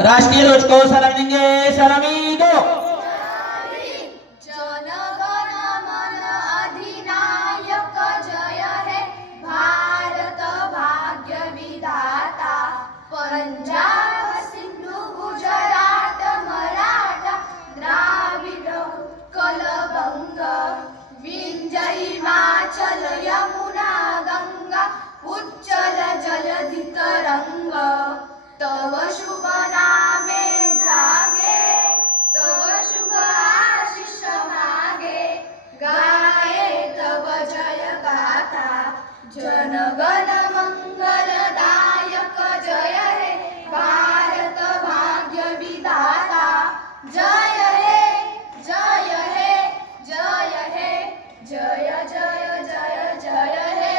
राष्ट्रीय ध्वज को सलाम देंगे। सलामी दो। जन गण मन अधिनायक जय हे भारत भाग्य विधाता। पंजाब सिंधु गुजरात मराठा द्राविड उत्कल बंग विंध्य हिमाचल यमुना गंगा उच्चल जलधि तरंग। तव शुभ नामे जागे तव शुभ आशीष मागे गाये तव जय गाथा। जन गण मंगलदायक जय हे भारत भाग्य विधाता। जय हे जय हे जय हे जय जय जय जय हे।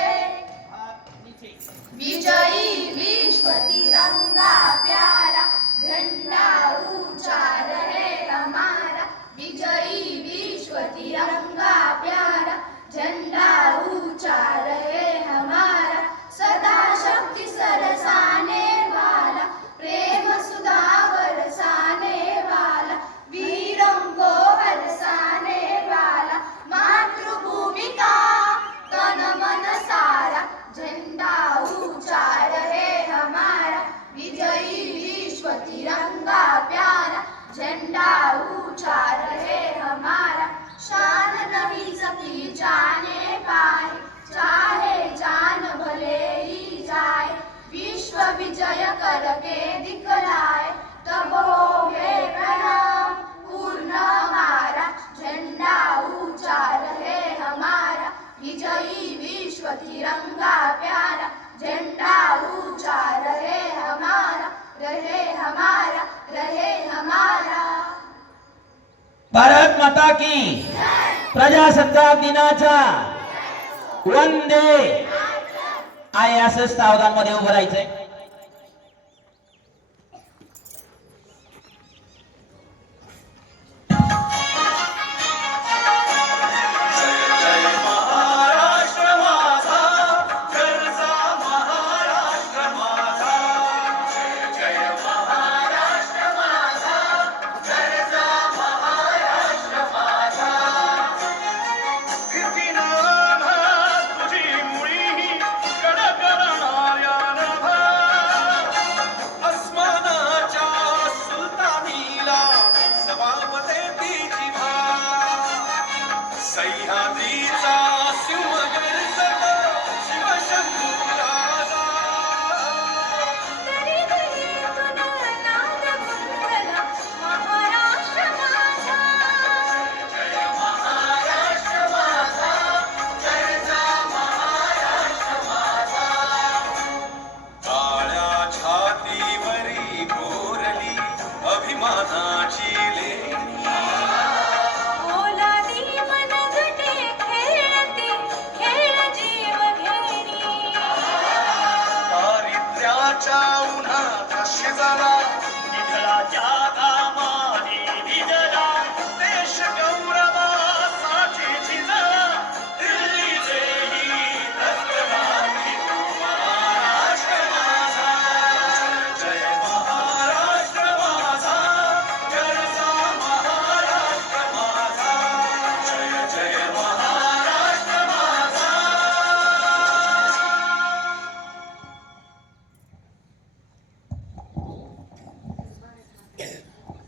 विजयी विश्व तिरंगा प्यारा झंडा ऊंचा रहे हमारा। विजयी विश्व तिरंगा प्यारा झंडा ऊंचा रहे हमारा। सदा शक्ति सरसाने वाला प्रेम सुधा बरसाने वाला वीरों को हरसाने वाला मातृभूमि का तन मन सारा झंडा ऊंचा रहे हमारा। विजयी विश्व तिरंगा प्यारा झंडा ऊंचा रहे हमारा। शान नहीं सकी जाने पाए चाहे जान भले ही जाए। विश्व विजय करके दिखलाए तब होगे प्रणाम पूर्ण हमारा। झंडा ऊंचा रहे हमारा। विजयी विश्व तिरंगा प्यारा झंडा ऊंचा रहे हमारा रहे हमारा रहे हमारा। भारत माता की प्रजासत्ताक दिनाचा वंदे आहे असं सावधान मध्ये उभं राहायचंय।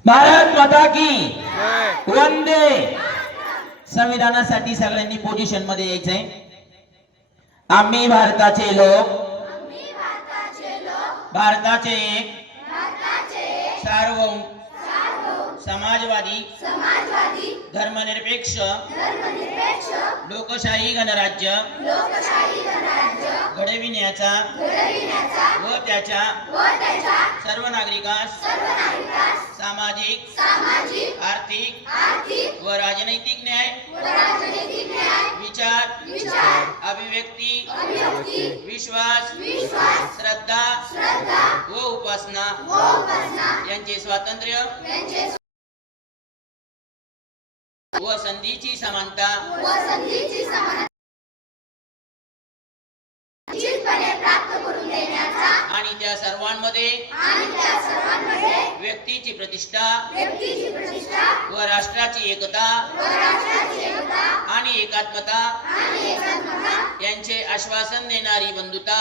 भारत माता की वंदे। संविधानासाठी सगळ्यांनी पोझिशन मध्ये यायचंय। आम्ही भारताचे लोक भारताचे एक सार्वभौम समाजवादी धर्मनिरपेक्ष लोकशाही गणराज्य घडविण्याचा व त्याच्या सर्व नागरिकांस सामाजिक आर्थिक व राजनैतिक न्याय विचार अभिव्यक्ती विश्वास श्रद्धा व उपासना यांचे स्वातंत्र्य व संधीची समानता निश्चितपणे प्राप्त करून देण्याचा करण्याचा आणि त्या सर्वांमध्ये व्यक्तीची प्रतिष्ठा व राष्ट्राची एकता आणि एकात्मता यांचे आश्वासन देणारी बंधुता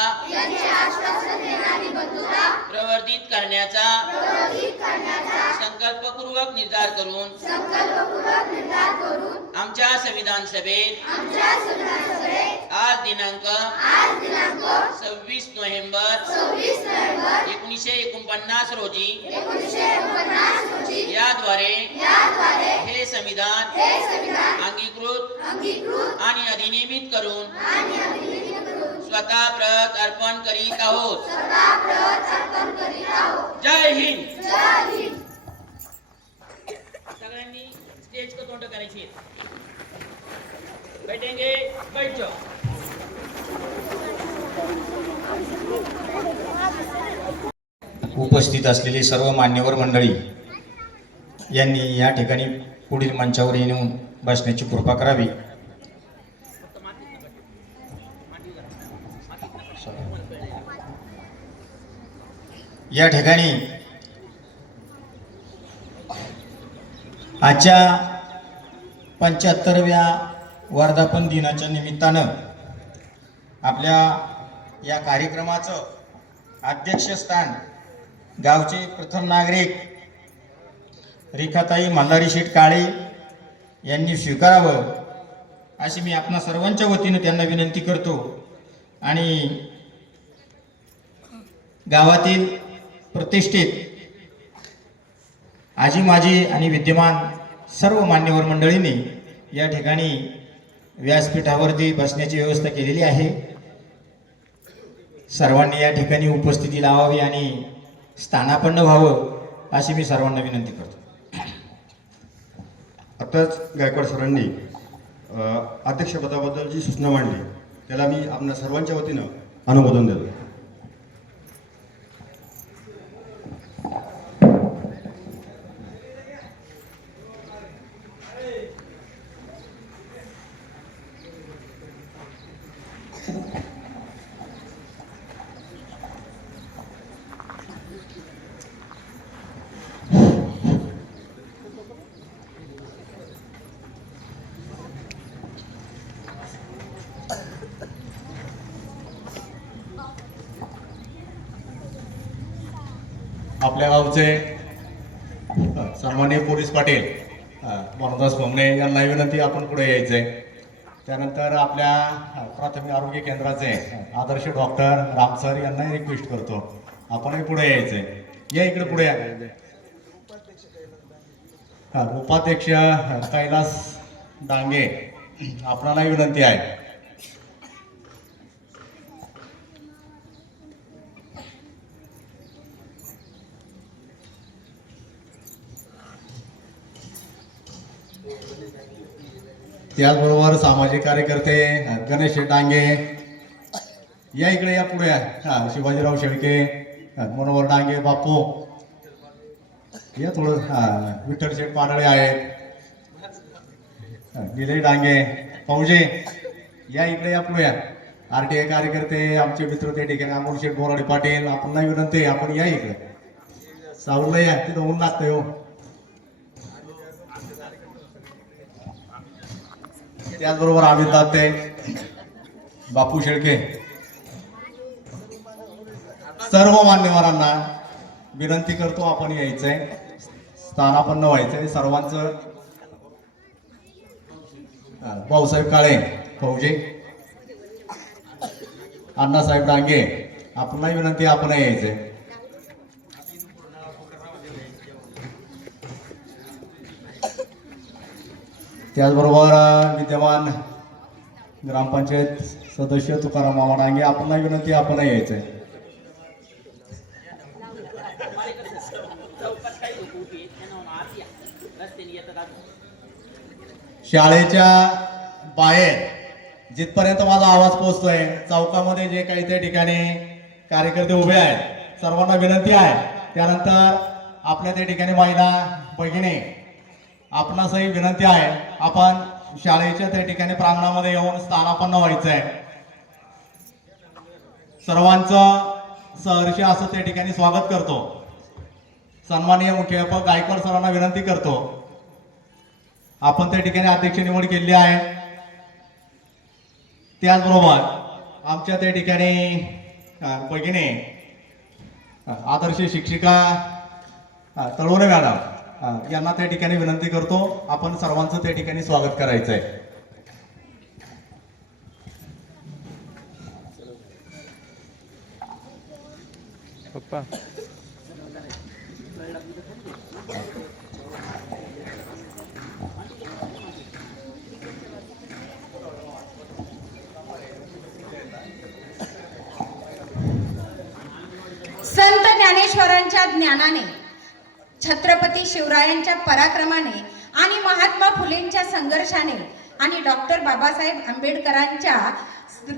प्रवर्धित करण्याचा संकल्पपूर्वक निर्धार करून आमच्या संविधान सभेत आज दिनांक 26 नोव्हेंबर 1949 रोजी याद्वारे हे संविधान अंगीकृत आणि अधिनियमित करून स्वतः प्रत अर्पण करीत आहोत. जय हिंद. सगळ्यांनी स्टेज को तोंड करायची. बैठेंगे, बैठ जाओ. उपस्थित असलेले सर्व मान्यवर मंडळी यांनी या ठिकाणी पुढील मंचावर येऊन बसण्याची कृपा करावी. या ठिकाणी आजच्या 75व्या वर्धापन दिनाच्या निमित्तानं आपल्या या कार्यक्रमाचं अध्यक्षस्थान गावचे प्रथम नागरिक रेखाताई मल्हारी शेठ काळे यांनी स्वीकारावं अशी मी आपणा सर्वांच्या वतीनं त्यांना विनंती करतो. आणि गावातील प्रतिष्ठित आजी माजी आणि विद्यमान सर्व मान्यवर मंडळींनी या ठिकाणी व्यासपीठावरती बसण्याची व्यवस्था केलेली आहे. सर्वांनी या ठिकाणी उपस्थिती लावावी आणि स्थानापन्न व्हावं अशी मी सर्वांना विनंती करतो. आताच गायकवाड सरांनी अध्यक्षपदाबद्दल जी सूचना मांडली त्याला मी आपल्या सर्वांच्या वतीनं अनुमोदन देतो. आपल्या गावचे सन्माननीय पोलीस पाटील मनोदास भोमणे यांना विनंती आपण पुढे यायचंय. त्यानंतर आपल्या प्राथमिक आरोग्य केंद्राचे आदर्श डॉक्टर रामसर यांनाही रिक्वेस्ट करतो आपणही पुढे यायचंय. या इकडे पुढे या. उपाध्यक्ष कैलास डांगे आपणाला विनंती आहे. त्याचबरोबर सामाजिक कार्यकर्ते गणेश डांगे या इकडे या पुढे शिवाजीराव शेळके मनोहर डांगे बापू या थोडं विठ्ठल शेठ पाडळे आहेत निलेश डांगे फौजे या इकडे या पुढे RTI कार्यकर्ते आमचे मित्र ते ठिकाणी अमोल शेठ बोराडे पाटील आपण विनंती आपण या इकडे सावरला या तिथं ऊन लागतंय हो. त्याचबरोबर अमित दाते बापू शेळके सर्व मान्यवरांना विनंती करतो आपण यायचंय स्थानापन्न व्हायचंय. सर्वांचं भाऊसाहेब काळे फौजे अण्णासाहेब डांगे आपल्याला विनंती आपण यायचंय. त्याचबरोबर विद्यमान ग्रामपंचायत सदस्य तुकाराम मामा डांगे आपल्याला विनंती आपण यायचंय. शाळेच्या बाहेर जिथपर्यंत माझा आवाज पोहोचतोय चौकामध्ये जे काही त्या ठिकाणी कार्यकर्ते उभे आहेत सर्वांना विनंती आहे. त्यानंतर आपल्या त्या ठिकाणी महिला भगिनी आपणासही विनंती आहे आपण शाळेच्या त्या ठिकाणी प्रांगणामध्ये येऊन स्थानापन्न व्हायचं आहे. सर्वांचं सहर्ष असं त्या ठिकाणी स्वागत करतो. सन्माननीय मुख्याध्यापक गायकवाड सरांना विनंती करतो, आपण त्या ठिकाणी अध्यक्ष निवड केली आहे. त्याचबरोबर आमच्या त्या ठिकाणी भगिनी आदर्श शिक्षिका तळवणे मॅडम यांना त्या ठिकाणी विनंती करतो, आपण सर्वांचं त्या ठिकाणी स्वागत करायचं आहे. संत ज्ञानेश्वरांच्या ज्ञानाने, छत्रपती शिवरायांच्या पराक्रमाने आणि महात्मा फुलेंच्या संघर्षाने आणि डॉक्टर बाबासाहेब आंबेडकरांच्या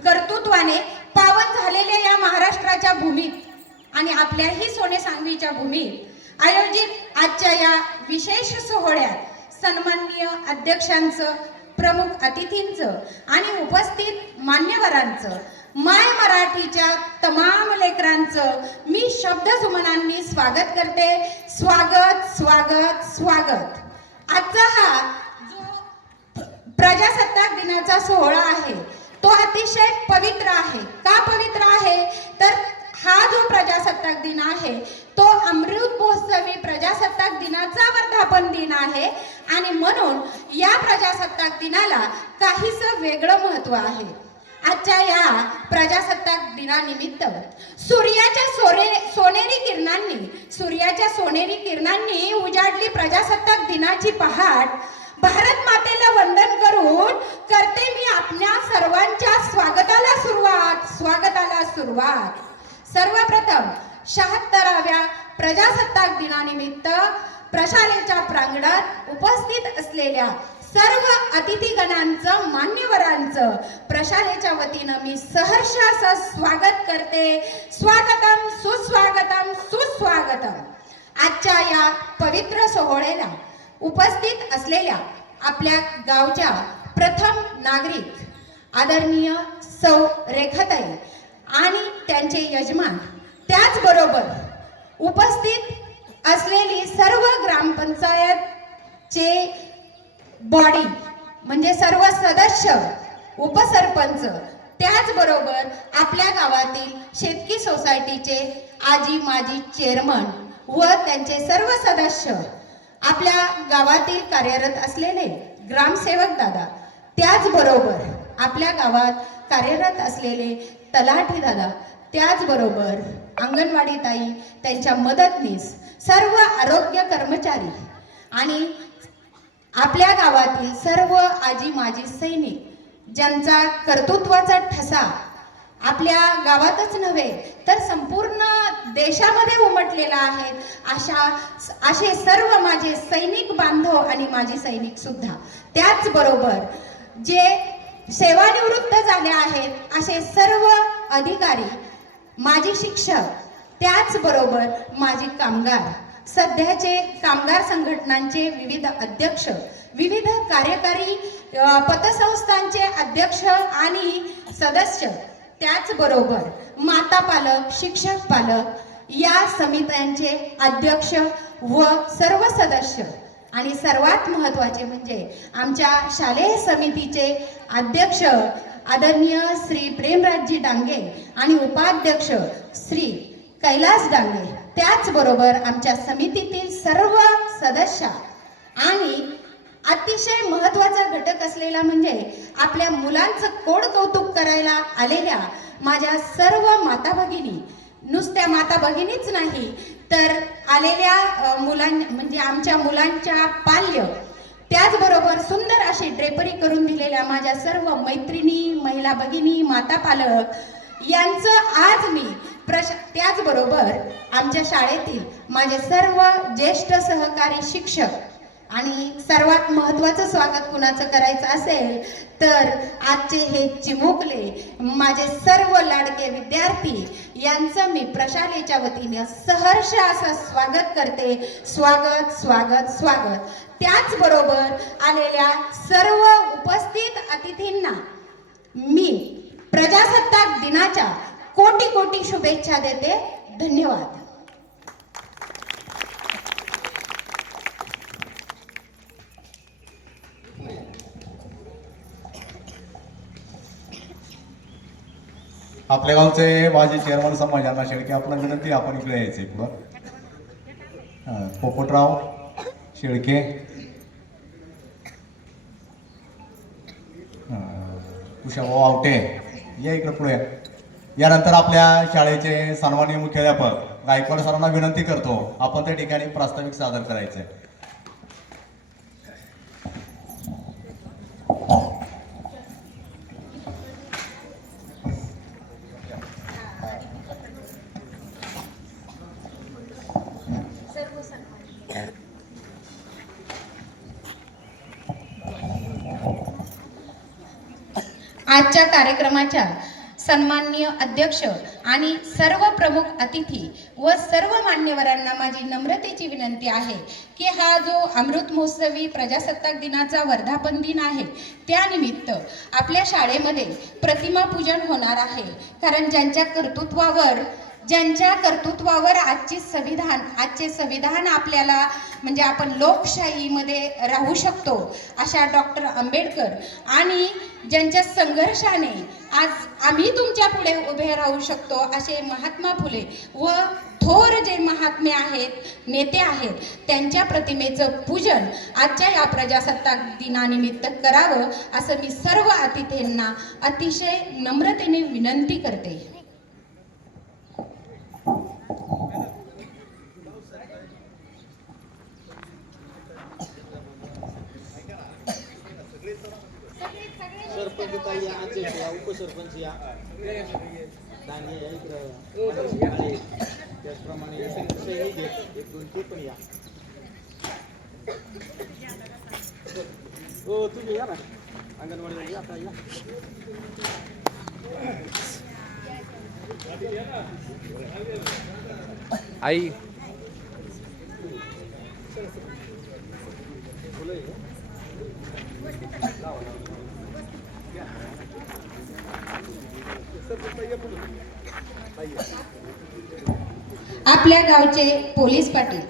कर्तृत्वाने पावन झालेल्या या महाराष्ट्राच्या भूमीत आणि आपल्याही सोने सांगवीच्या भूमीत आयोजित आजच्या या विशेष सोहळ्यात सन्माननीय अध्यक्षांचं, प्रमुख अतिथींचं आणि उपस्थित मान्यवरांचं, माय मराठीच्या तमाम लेकरांचं मी शब्द सुमनांनी स्वागत करते. स्वागत स्वागत स्वागत. आजचा हा जो प्रजासत्ताक दिनाचा सोहळा आहे तो अतिशय पवित्र आहे. का पवित्र आहे तर हा जो प्रजासत्ताक दिन आहे तो अमृत महोत्सवी प्रजासत्ताक दिनाचा वर्धापन दिन आहे आणि म्हणून या प्रजासत्ताक दिनाला काहीसं वेगळं महत्त्व आहे. आजच्या या प्रजासत्ताक दिनानिमित्त सूर्याच्या सोनेरी किरणांनी उजाडली प्रजासत्ताक दिनाची पहाट भारत मातेला वंदन करून करते मी आपल्या सर्वांच्या स्वागताला सुरुवात. सर्वप्रथम 76व्या प्रजासत्ताक दिनानिमित्त प्रशालेच्या प्रांगणात उपस्थित असलेल्या सर्व अतिथीगणांचं, मान्यवरांचं प्रशालेच्या वतीनं मी सहर्ष असं स्वागत करते. स्वागतम सुस्वागतम सुस्वागतम. आजच्या या पवित्र सोहळ्याला उपस्थित असलेल्या आपल्या गावच्या प्रथम नागरिक आदरणीय सौ रेखाताई आणि त्यांचे यजमान, त्याचबरोबर उपस्थित असलेली सर्व ग्रामपंचायतचे बॉडी म्हणजे सर्व सदस्य, उपसरपंच, त्याचबरोबर आपल्या गावातील शेतकी सोसायटीचे आजी माजी चेअरमन व त्यांचे सर्व सदस्य, आपल्या गावातील कार्यरत असलेले ग्रामसेवक दादा, त्याचबरोबर आपल्या गावात कार्यरत असलेले तलाठी दादा, त्याचबरोबर अंगणवाडी ताई, त्यांच्या मदतनीस, सर्व आरोग्य कर्मचारी आणि आपल्या गावातील सर्व आजी माजी सैनिक ज्यांचा कर्तृत्वाचा ठसा आपल्या गावातच नव्हे तर संपूर्ण देशामध्ये उमटलेला आहे, असे सर्व माझे सैनिक बांधव आणि माजी सैनिक सुद्धा, त्याचबरोबर जे सेवानिवृत्त झाले आहेत असे सर्व अधिकारी, माजी शिक्षक, त्याचबरोबर माजी कामगार, सध्याचे कामगार संघटनांचे विविध अध्यक्ष, विविध कार्यकारी पतसंस्थांचे अध्यक्ष आणि सदस्य, त्याचबरोबर माता पालक, शिक्षक पालक या समित्यांचे अध्यक्ष व सर्व सदस्य आणि सर्वात महत्त्वाचे म्हणजे आमच्या शालेय समितीचे अध्यक्ष आदरणीय श्री प्रेमराजजी डांगे आणि उपाध्यक्ष श्री कैलास डांगे, त्याचबरोबर आमच्या समितीतील सर्व सदस्य आणि अतिशय महत्त्वाचा घटक असलेला म्हणजे आपल्या मुलांचं कोड कौतुक करायला आलेल्या माझ्या सर्व माता भगिनी, नुसत्या माता भगिनीच नाही तर आलेल्या म्हणजे आमच्या मुलांच्या पाल्य, त्याचबरोबर सुंदर अशी ड्रेपरी करून दिलेल्या माझ्या सर्व मैत्रिणी, महिला भगिनी, माता पालक यांचं आज मी त्याचबरोबर आमच्या शाळेतील माझे सर्व ज्येष्ठ सहकारी शिक्षक आणि सर्वात महत्त्वाचं स्वागत कुणाचं करायचं असेल तर आजचे हे चिमुकले माझे सर्व लाडके विद्यार्थी यांचं मी प्रशालेच्या वतीने सहर्ष असं स्वागत करते. स्वागत स्वागत स्वागत. त्याचबरोबर आलेल्या सर्व उपस्थित अतिथींना मी प्रजासत्ताक दिनाच्या कोटी कोटी शुभेच्छा देते. धन्यवाद. आपल्या गावचे माजी चेअरमन समाजांना शेळके, आपला विनंती आपण इकडे यायचे पुढं. पोपटराव शेळके, कुशाभाऊ आवटे या इकडे पुढे. यानंतर आपल्या शाळेचे सन्माननीय मुख्याध्यापक गायकवाड सरांना विनंती करतो आपण त्या ठिकाणी प्रास्ताविक सादर करायचे. आजच्या कार्यक्रमाच्या सन्माननीय अध्यक्ष आणि सर्व प्रमुख अतिथी व सर्व मान्यवरांना माझी नम्रतेची विनंती आहे की हा जो अमृत महोत्सवी प्रजासत्ताक दिनाचा वर्धापन दिन आहे त्यानिमित्त आपल्या शाळेमध्ये प्रतिमा पूजन होणार आहे. कारण ज्यांच्या कर्तृत्वावर आजचे संविधान आपल्याला म्हणजे आपण लोकशाहीमध्ये राहू शकतो अशा डॉक्टर आंबेडकर आणि ज्यांच्या संघर्षाने आज आम्ही तुमच्या पुढे उभे राहू शकतो असे महात्मा फुले व थोर जे महात्मे आहेत नेते आहेत त्यांच्या प्रतिमेचं पूजन आजच्या या प्रजासत्ताक दिनानिमित्त करावं असं मी सर्व अतिथींना अतिशय नम्रतेने विनंती करते. सरपंच या अध्यक्ष या उपसरपंच या दानी या इकडं त्याचप्रमाणे सैनिक एक दोन ते पण या. हो तुम्ही या ना अंगणवाडीवर या आता या. आई आपल्या गावचे पोलीस पाटील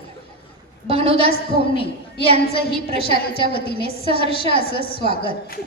भानुदास खोमणे यांचंही प्रशालेच्या वतीने सहर्ष असं स्वागत.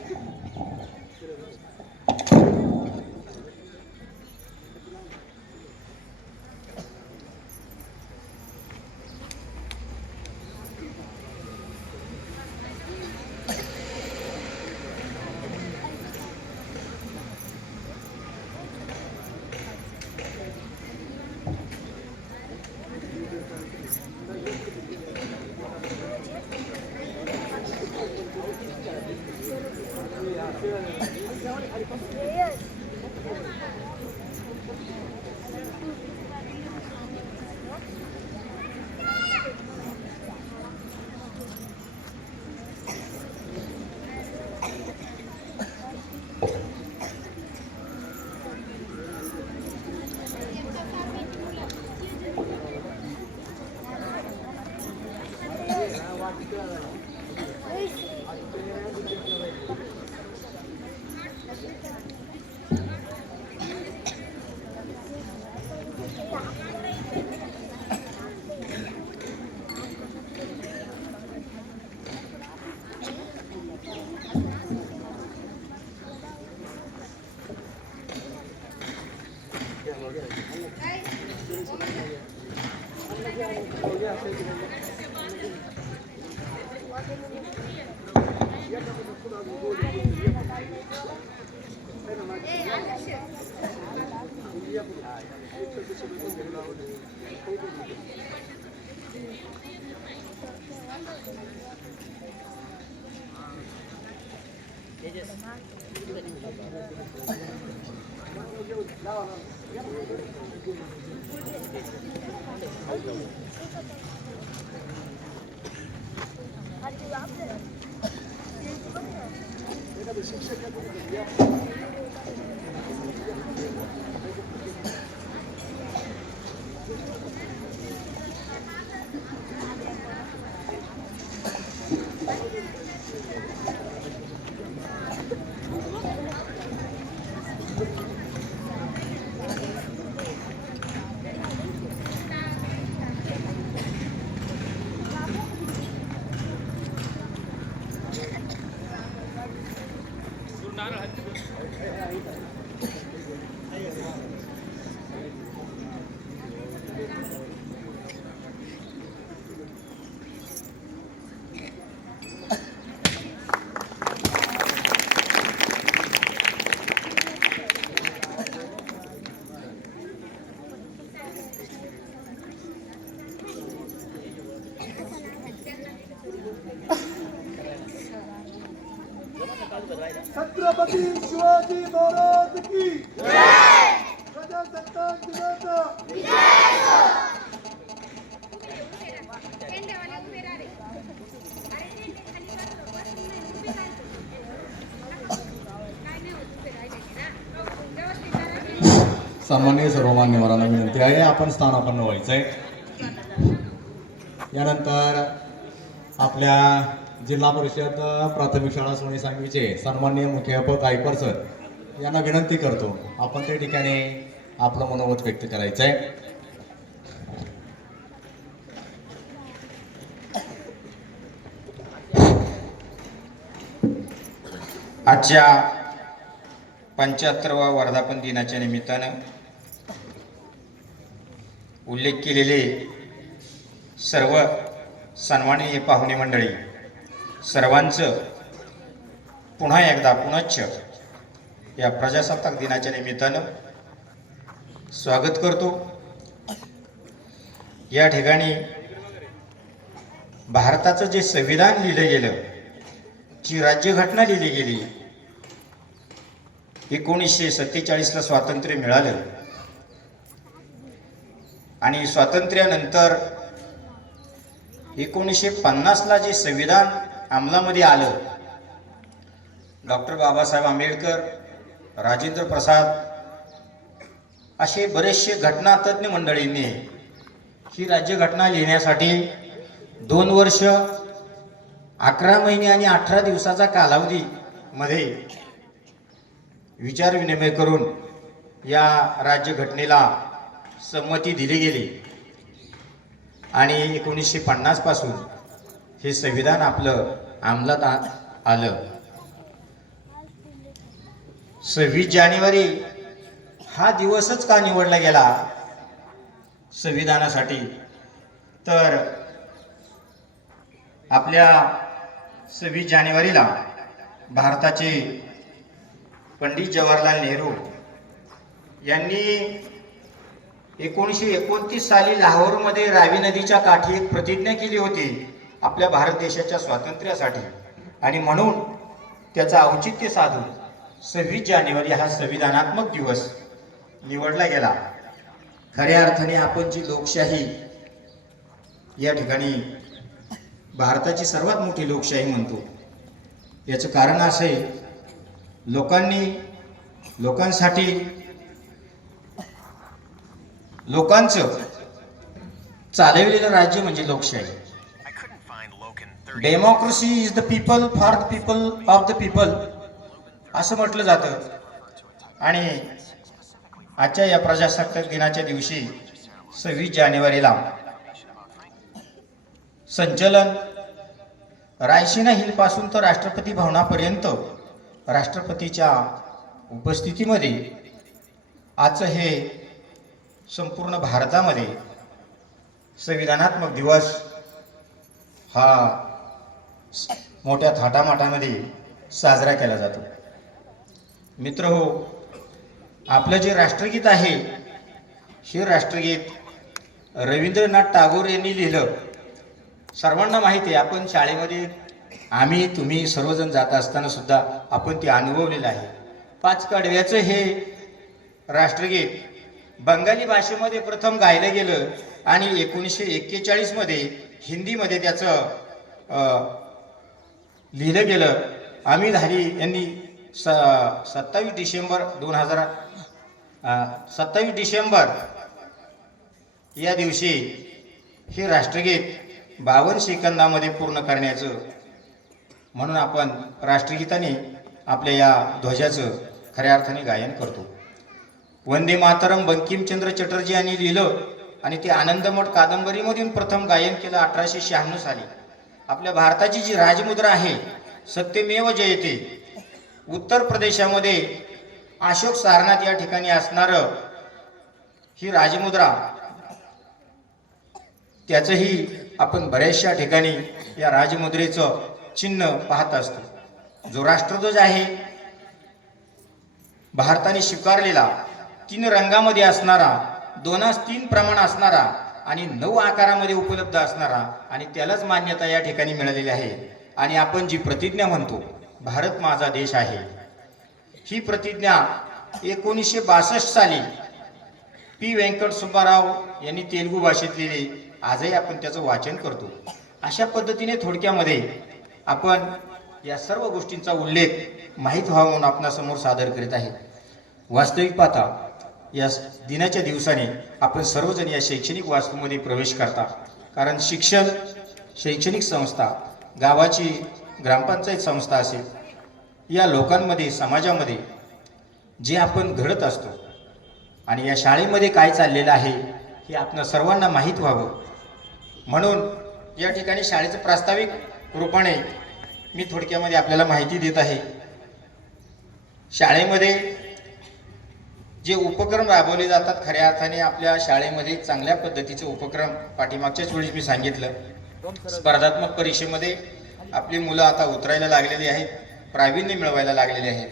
छत्रपती शिवाजी महाराज की प्रजासत्ताक दिनाचा सन्माननीय सर्व मान्यवरांना विनंती आहे, आपण स्थानापन्न व्हायचंय. यानंतर आपल्या जिल्हा परिषद प्राथमिक शाळा सोने सांगवीचे सन्माननीय मुख्याध्यापक गायकवाड सर यांना विनंती करतो, आपण त्या ठिकाणी आपलं मनोमत व्यक्त करायचंय. आजच्या 75व्या वर्धापन दिनाच्या निमित्तानं उल्लेख केलेले सर्व सन्माननीय पाहुणे मंडळी सर्वांचं पुन्हा एकदा पुनश्च या प्रजासत्ताक दिनाच्या निमित्तानं स्वागत करतो. या ठिकाणी भारताचं जे संविधान लिहिलं गेलं, जी राज्यघटना लिहिली गेली, 1947ला स्वातंत्र्य मिळालं आणि स्वातंत्र्यानंतर 1950ला जे संविधान अंमलामध्ये आलं, डॉक्टर बाबासाहेब आंबेडकर, राजेंद्र प्रसाद असे बरेचसे घटनातज्ञ मंडळींनी ही राज्यघटना लिहिण्यासाठी 2 वर्ष 11 महिने आणि 18 दिवसाचा कालावधी मध्ये विचार विनिमय करून या राज्यघटनेला संमती दिली गेली आणि 1950 पासून हे संविधान आपलं अंमलात आलं. 26 जानेवारी हा दिवसच का निवडला गेला संविधानासाठी, तर आपल्या 26 जानेवारीला भारताचे पंडित जवाहरलाल नेहरू यांनी 1929 साली लाहोरमध्ये रावी नदीच्या काठी एक प्रतिज्ञा केली होती आपल्या भारत देशाच्या स्वातंत्र्यासाठी, आणि म्हणून त्याचं औचित्य साधून 26 जानेवारी हा संविधानात्मक दिवस निवडला गेला. खऱ्या अर्थाने आपण जी लोकशाही या ठिकाणी भारताची सर्वात मोठी लोकशाही म्हणतो, याचं कारण असे, लोकांसाठी लोकांचं चालविलेलं राज्य म्हणजे लोकशाही. Democracy is the people for the people of the people असं म्हटलं जातं. आणि आजच्या या प्रजासत्ताक दिनाच्या दिवशी 26 जानेवारीला संचलन रायसीना हिल पासून तर राष्ट्रपती भवनापर्यंत राष्ट्रपतीच्या उपस्थितीमध्ये आजचं हे संपूर्ण भारतामध्ये संविधानात्मक दिवस हा मोठ्या थाटामाटामध्ये साजरा केला जातो. मित्रहो, आपलं जे राष्ट्रगीत आहे हे राष्ट्रगीत रवींद्रनाथ टागोर यांनी लिहिलं. सर्वांना माहिती आहे, आपण शाळेमध्ये आम्ही तुम्ही सर्वजण जात असताना सुद्धा आपण ते अनुभवलेलं आहे. 5 कडव्याचं हे राष्ट्रगीत बंगाली भाषेमध्ये प्रथम गायलं गेलं आणि 1941 मध्ये हिंदीमध्ये त्याचं लिहिलं गेलं. अमीर हरी यांनी 27 डिसेंबर या दिवशी हे राष्ट्रगीत 52 सेकंदामध्ये पूर्ण करण्याचं, म्हणून आपण राष्ट्रगीताने आपल्या या ध्वजाचं खऱ्या अर्थाने गायन करतो. वंदे मातरम बंकिमचंद्र चटर्जी यांनी लिहिलं आणि ते आनंदमठ कादंबरीमधून प्रथम गायन केलं 1896 साली. आपल्या भारताची जी राजमुद्रा आहे सत्यमेव जयते, उत्तर प्रदेशामध्ये अशोक सारनाथ या ठिकाणी असणारं ही राजमुद्रा, त्याचंही आपण बऱ्याचशा ठिकाणी या राजमुद्रेचं चिन्ह पाहत असतो. जो राष्ट्रध्वज आहे भारताने स्वीकारलेला, 3 रंगामध्ये असणारा, 2:3 प्रमाण असणारा आणि 9 आकारामध्ये उपलब्ध असणारा, आणि त्यालाच मान्यता या ठिकाणी मिळालेली आहे. आणि आपण जी प्रतिज्ञा म्हणतो, भारत माझा देश आहे, ही प्रतिज्ञा 1962 साली पी व्यंकट सुब्बाराव यांनी तेलुगू भाषेत लिहिली. आजही आपण त्याचं वाचन करतो. अशा पद्धतीने थोडक्यामध्ये आपण या सर्व गोष्टींचा उल्लेख माहीत व्हावा म्हणून आपणासमोर सादर करीत आहे. वास्तविक पाहता या दिनाच्या दिवसाने आपण सर्वजण या शैक्षणिक वास्तूमध्ये प्रवेश करता. कारण शिक्षण, शैक्षणिक संस्था, गावाची ग्रामपंचायत संस्था असेल, या लोकांमध्ये, समाजामध्ये जे आपण घडत असतो आणि या शाळेमध्ये काय चाललेलं आहे हे आपल्या सर्वांना माहीत व्हावं म्हणून या ठिकाणी शाळेचं प्रास्ताविक रूपाने मी थोडक्यामध्ये आपल्याला माहिती देत आहे. शाळेमध्ये जे उपक्रम राबवले जातात, खऱ्या अर्थाने आपल्या शाळेमध्ये चांगल्या पद्धतीचे उपक्रम पाठीमागच्याच वेळी मी सांगितलं. स्पर्धात्मक परीक्षेमध्ये आपली मुलं आता उतरायला लागलेली आहेत, प्रावीण्य मिळवायला लागलेले आहेत.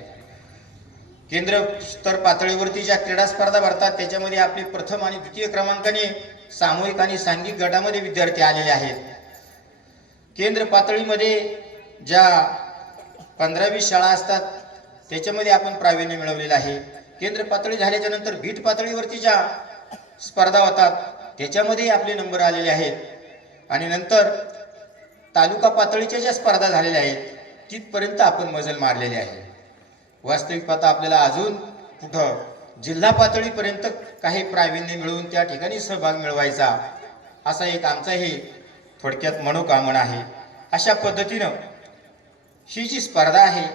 केंद्र स्तर पातळीवरती ज्या क्रीडा स्पर्धा भरतात त्याच्यामध्ये आपले प्रथम आणि द्वितीय क्रमांकाने सामूहिक आणि सांघिक गटामध्ये विद्यार्थी आलेले आहेत. केंद्र पातळीमध्ये ज्या 15-20 शाळा असतात त्याच्यामध्ये आपण प्रावीण्य मिळवलेलं आहे. केंद्र पातळी झाल्याच्या नंतर बीट पातळीवरती ज्या स्पर्धा होतात त्याच्यामध्ये आपले नंबर आलेले आहेत. आणि नंतर तालुका पातळीच्या ज्या स्पर्धा झालेल्या आहेत तिथपर्यंत आपण मजल मारलेली आहे. वास्तविक पाहता आपल्याला अजून कुठं जिल्हा पातळीपर्यंत काही प्रावीण्य मिळवून त्या ठिकाणी सहभाग मिळवायचा, असा एक आमचाही थोडक्यात मनोकामना आहे. अशा पद्धतीनं ही जी स्पर्धा आहे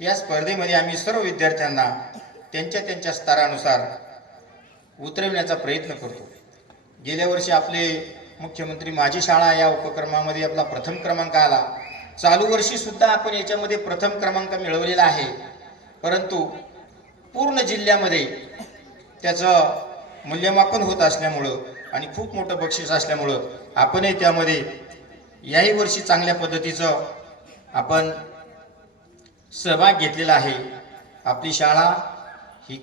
या स्पर्धेमध्ये आम्ही सर्व विद्यार्थ्यांना त्यांच्या त्यांच्या स्तरानुसार उतरविण्याचा प्रयत्न करतो. गेल्या वर्षी आपले मुख्यमंत्री माझी शाळा या उपक्रमामध्ये आपला प्रथम क्रमांक आला. चालू वर्षी सुद्धा आपण याच्यामध्ये प्रथम क्रमांक मिळवलेला आहे. परंतु पूर्ण जिल्ह्यामध्ये त्याचं मूल्यमापन होत असल्यामुळं आणि खूप मोठं बक्षीस असल्यामुळं आपणही त्यामध्ये याही वर्षी चांगल्या पद्धतीचं आपण सहभाग घेतलेला आहे. आपली शाळा ही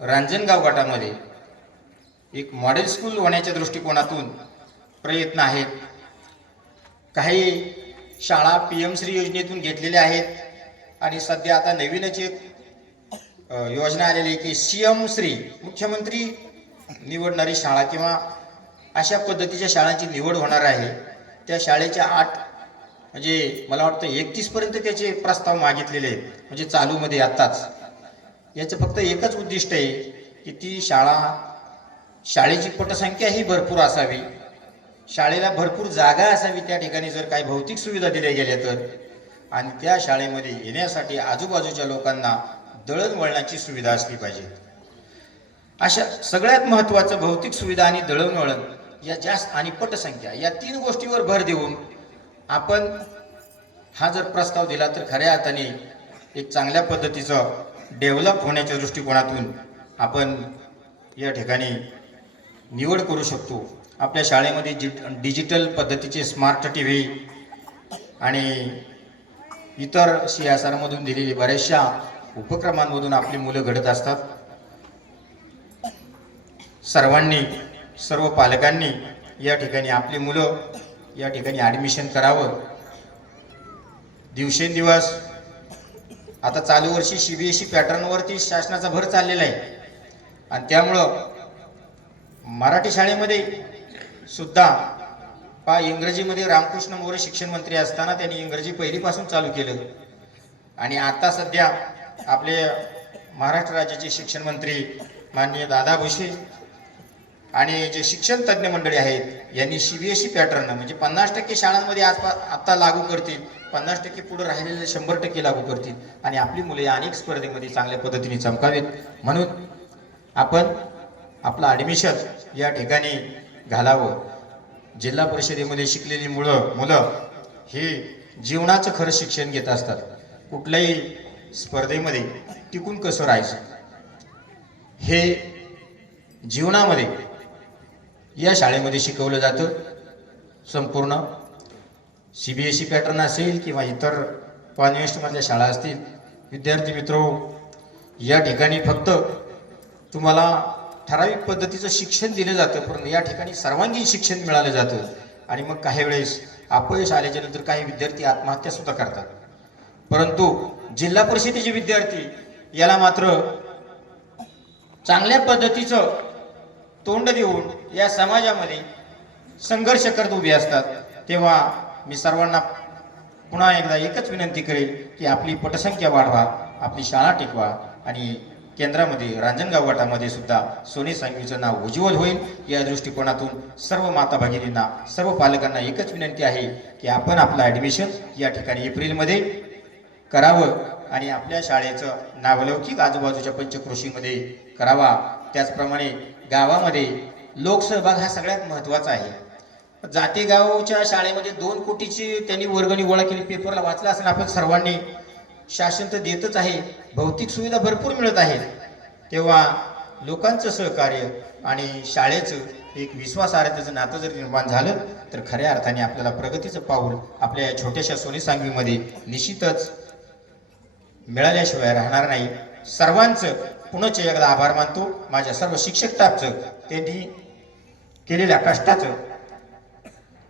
रांजणगाव गटामध्ये एक मॉडेल स्कूल होण्याच्या दृष्टिकोनातून प्रयत्न आहेत. काही शाळा PM श्री योजनेतून घेतलेल्या आहेत आणि सध्या आता नवीनच एक योजना आलेली आहे की CM श्री, मुख्यमंत्री निवडणारी शाळा किंवा अशा पद्धतीच्या शाळांची निवड होणार आहे. त्या शाळेच्या 8 म्हणजे मला वाटतं 31 पर्यंत त्याचे प्रस्ताव मागितलेले आहेत, म्हणजे चालूमध्ये आत्ताच. याचं फक्त एकच उद्दिष्ट आहे की ती शाळेची पटसंख्या ही भरपूर असावी, शाळेला भरपूर जागा असावी, त्या ठिकाणी जर काही भौतिक सुविधा दिल्या गेल्या तर, आणि त्या शाळेमध्ये येण्यासाठी आजूबाजूच्या लोकांना दळणवळणाची सुविधा असली पाहिजे. अशा सगळ्यात महत्त्वाचं भौतिक सुविधा आणि दळणवळण या जास्त आणि पटसंख्या या 3 गोष्टीवर भर देऊन आपण हा जर प्रस्ताव दिला तर खऱ्या अर्थाने एक चांगल्या पद्धतीचं डेव्हलप होण्याच्या दृष्टिकोनातून आपण या ठिकाणी निवड करू शकतो. आपल्या शाळेमध्ये डिजिटल पद्धतीचे स्मार्ट TV आणि इतर CSR मधून दिलेली बऱ्याचशा उपक्रमांमधून आपली मुलं घडत असतात. सर्व पालकांनी या ठिकाणी आपली मुलं या ठिकाणी ॲडमिशन करावं. दिवसेंदिवस आता चालू वर्षी CBSE पॅटर्नवरती शासनाचा भर चाललेला आहे आणि त्यामुळं मराठी शाळेमध्ये सुद्धा इंग्रजीमध्ये रामकृष्ण मोरे शिक्षण मंत्री असताना त्यांनी इंग्रजी पहिलीपासून चालू केलं आणि आता सध्या आपले महाराष्ट्र राज्याचे शिक्षण मंत्री माननीय दादा भुसे आणि जे शिक्षण तज्ज्ञ मंडळी आहेत यांनी CBSE पॅटर्न म्हणजे 50% शाळांमध्ये आता लागू करतील, 50% पुढे राहिलेले 100% लागू करतील आणि आपली मुले अनेक स्पर्धेमध्ये चांगल्या पद्धतीने चमकावेत म्हणून आपण आपलं ॲडमिशन या ठिकाणी घालावं. जिल्हा परिषदेमध्ये शिकलेली मुलं हे जीवनाचं खरं शिक्षण घेत असतात. कुठल्याही स्पर्धेमध्ये टिकून कसं राहायचं हे जीवनामध्ये या शाळेमध्ये शिकवलं जातं. संपूर्ण CBSE पॅटर्न असेल किंवा इतर कॉन्व्हेंटमधल्या शाळा असतील. विद्यार्थी मित्रो, या ठिकाणी फक्त तुम्हाला ठराविक पद्धतीचं शिक्षण दिलं जातं, परंतु या ठिकाणी सर्वांगीण शिक्षण मिळालं जातं. आणि मग काही वेळेस अपयश आल्याच्या नंतर काही विद्यार्थी आत्महत्या सुद्धा करतात. परंतु जिल्हा परिषदेचे विद्यार्थी याला मात्र चांगल्या पद्धतीचं तोंड देऊन या समाजामध्ये संघर्ष करत उभे असतात. तेव्हा मी सर्वांना पुन्हा एकदा एकच विनंती करेल की आपली पटसंख्या वाढवा, आपली शाळा टिकवा आणि केंद्रामध्ये रांजणगाव गटामध्ये सुद्धा सोने सांगवीचं नाव उज्ज्वल होईल. या दृष्टिकोनातून सर्व माता भगिनींना, सर्व पालकांना एकच विनंती आहे की आपण आपलं ॲडमिशन या ठिकाणी एप्रिलमध्ये करावं आणि आपल्या शाळेचं नावलौकिक आजूबाजूच्या पंचक्रोशीमध्ये करावा. त्याचप्रमाणे गावामध्ये लोकसहभाग हा सगळ्यात महत्त्वाचा आहे. जातेगावच्या शाळेमध्ये 2 कोटीची त्यांनी वर्गणी गोळा केली, पेपरला वाचला असेल आपण सर्वांनी. शासन तर देतच आहे, भौतिक सुविधा भरपूर मिळत आहेत. तेव्हा लोकांचं सहकार्य आणि शाळेचं एक विश्वासार्हतेचं नातं जर निर्माण झालं तर खऱ्या अर्थाने आपल्याला प्रगतीचं पाऊल आपल्या या छोट्याशा सोने सांगवीमध्ये निश्चितच मिळाल्याशिवाय राहणार नाही. सर्वांचं पुनश्च एकदा आभार मानतो. माझ्या सर्व शिक्षक स्टाफचं, त्यांनी केलेल्या कष्टाचं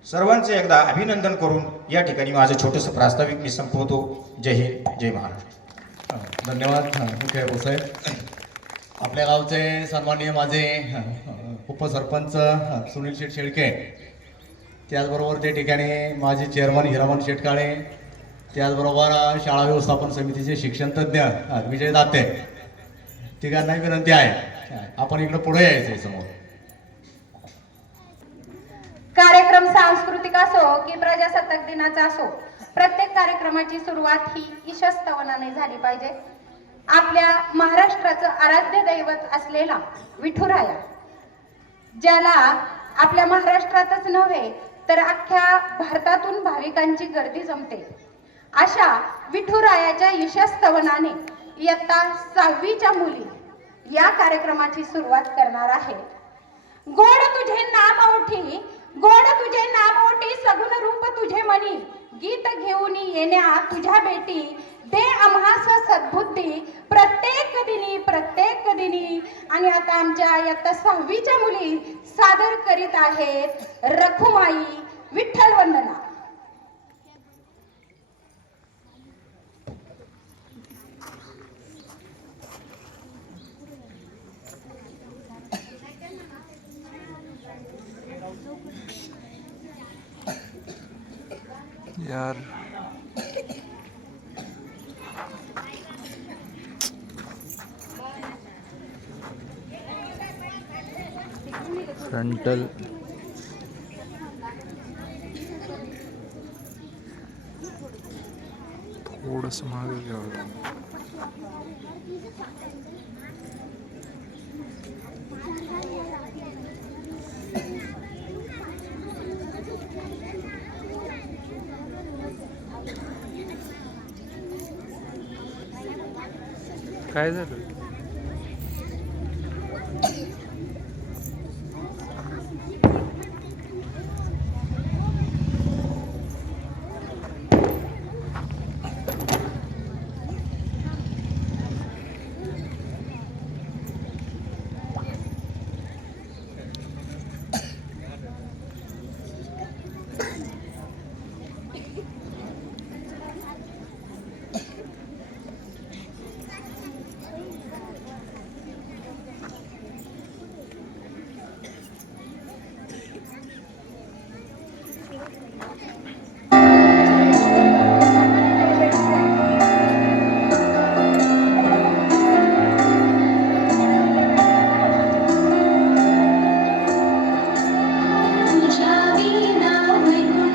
सर्वांचं एकदा अभिनंदन करून या ठिकाणी माझं छोटंसं प्रास्ताविक मी संपवतो. जय हिंद, जय महाराष्ट्र. धन्यवाद मुख्य साहेब. आपल्या गावचे सन्माननीय माझे उपसरपंच सुनील शेठ शेळके, त्याचबरोबर त्या ठिकाणी माझे चेअरमन हिरामन शेटकाळे, त्याचबरोबर शाळा व्यवस्थापन समितीचे शिक्षणतज्ज्ञ विजय दाते, तिघांनाही विनंती आहे आपण इकडं पुढे यायचं समोर. कार्यक्रम सांस्कृतिक असो की प्रजासत्ताक दिनाचा असो, प्रत्येक कार्यक्रमाची सुरुवात ही ईशस्तवनाने झाली पाहिजे. आपल्या महाराष्ट्राचं आराध्य दैवत असलेला विठुराया, ज्याला आपल्या महाराष्ट्रातच नव्हे तर अख्ख्या भारतातून भाविकांची गर्दी जमते, अशा विठुरायाच्या ईशस्तवनाने इयत्ता 6वीच्या मुली या कार्यक्रमाची सुरुवात करणार आहेत. गोड तुझे नाम ओठी, गोड तुझे नाम ओठी, सगुण रूप तुझे मनी, गीत घेऊन येण्या तुझ्या बेटी, दे आम्हास सद्बुद्धी प्रत्येक दिनी. आणि आता आमच्या इयत्ता 6वीच्या मुली सादर करीत आहेत रखुमाई विठ्ठल वंदना. यार फ्रंटल थोडंसं मागे घ्यावं. काय झालं? तुझ्या विना वैकुंठ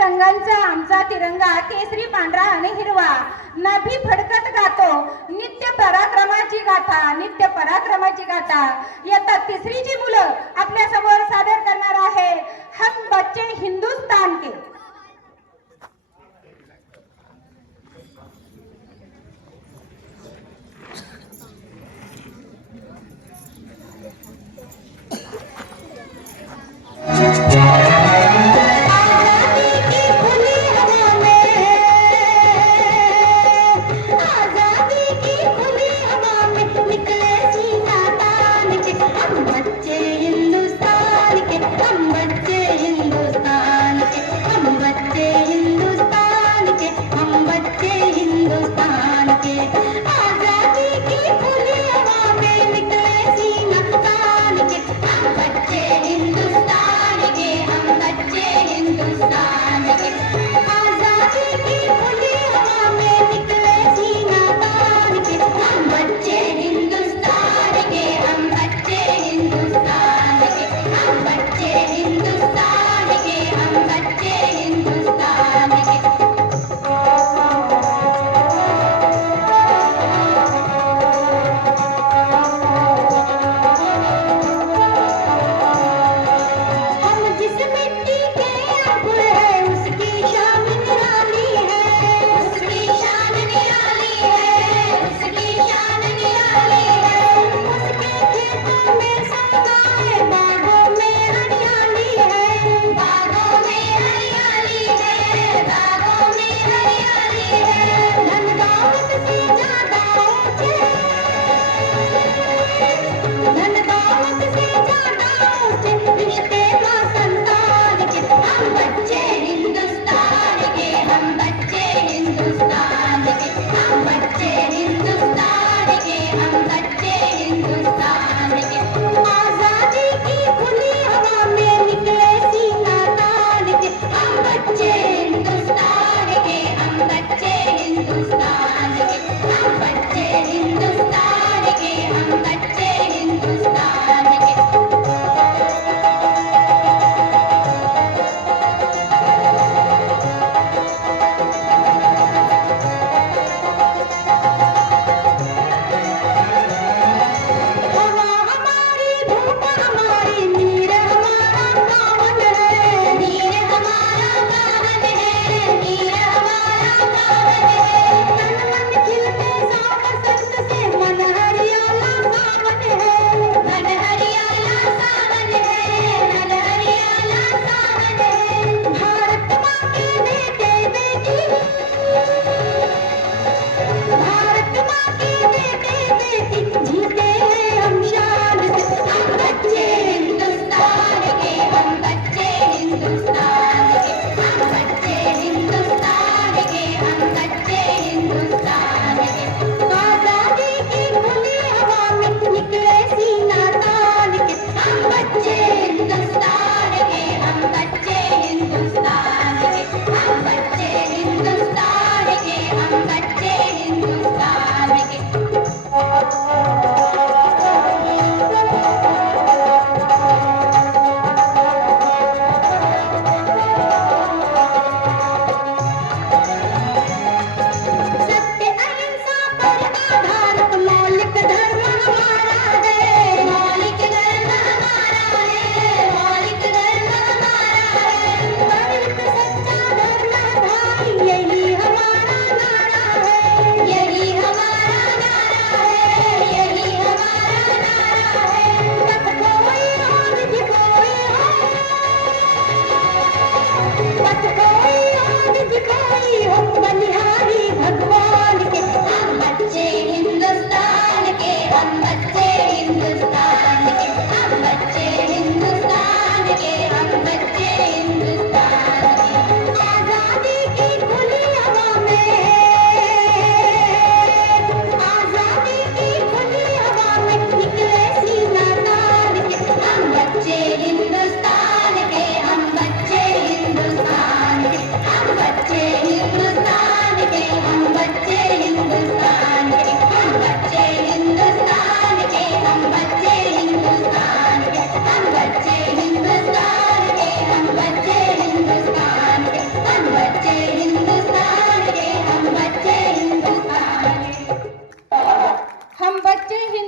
रंगांचा आमचा तिरंगा केसरी पांढरा आणि हिरवा नाभी फडकत गातो नित्य पराक्रमाची गाथा नित्य पराक्रमाची गाथा. इयत्ता तिसरीची मुलं आपल्या समोर सादर करणार आहे हम बच्चे हिंदुस्तान के. हम बच्चे हिंदुस्तान के हम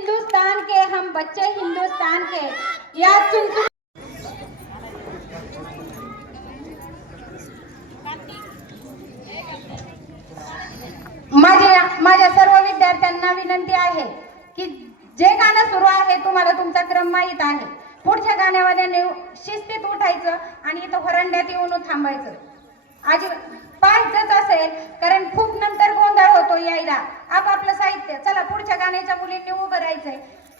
हिंदुस्तान के हम बच्चे हिंदुस्तान के या चुनचुन माझ्या सर्व विद्यार्थ्यांना विनंती आहे की जे गाणं सुरू आहे तुम्हाला तुमचा क्रम माहीत आहे. पुढच्या गाण्यामध्ये शिस्तीत उठायचं आणि इथं व्हरांड्यात येऊन थांबायचं. आज पाहायचंच असेल कारण खूप नंतर गोंधळ होतो यायला. आपापलं साहित्य चला पुढच्या गाण्याच्या मुलींनी उभं राहायचंय.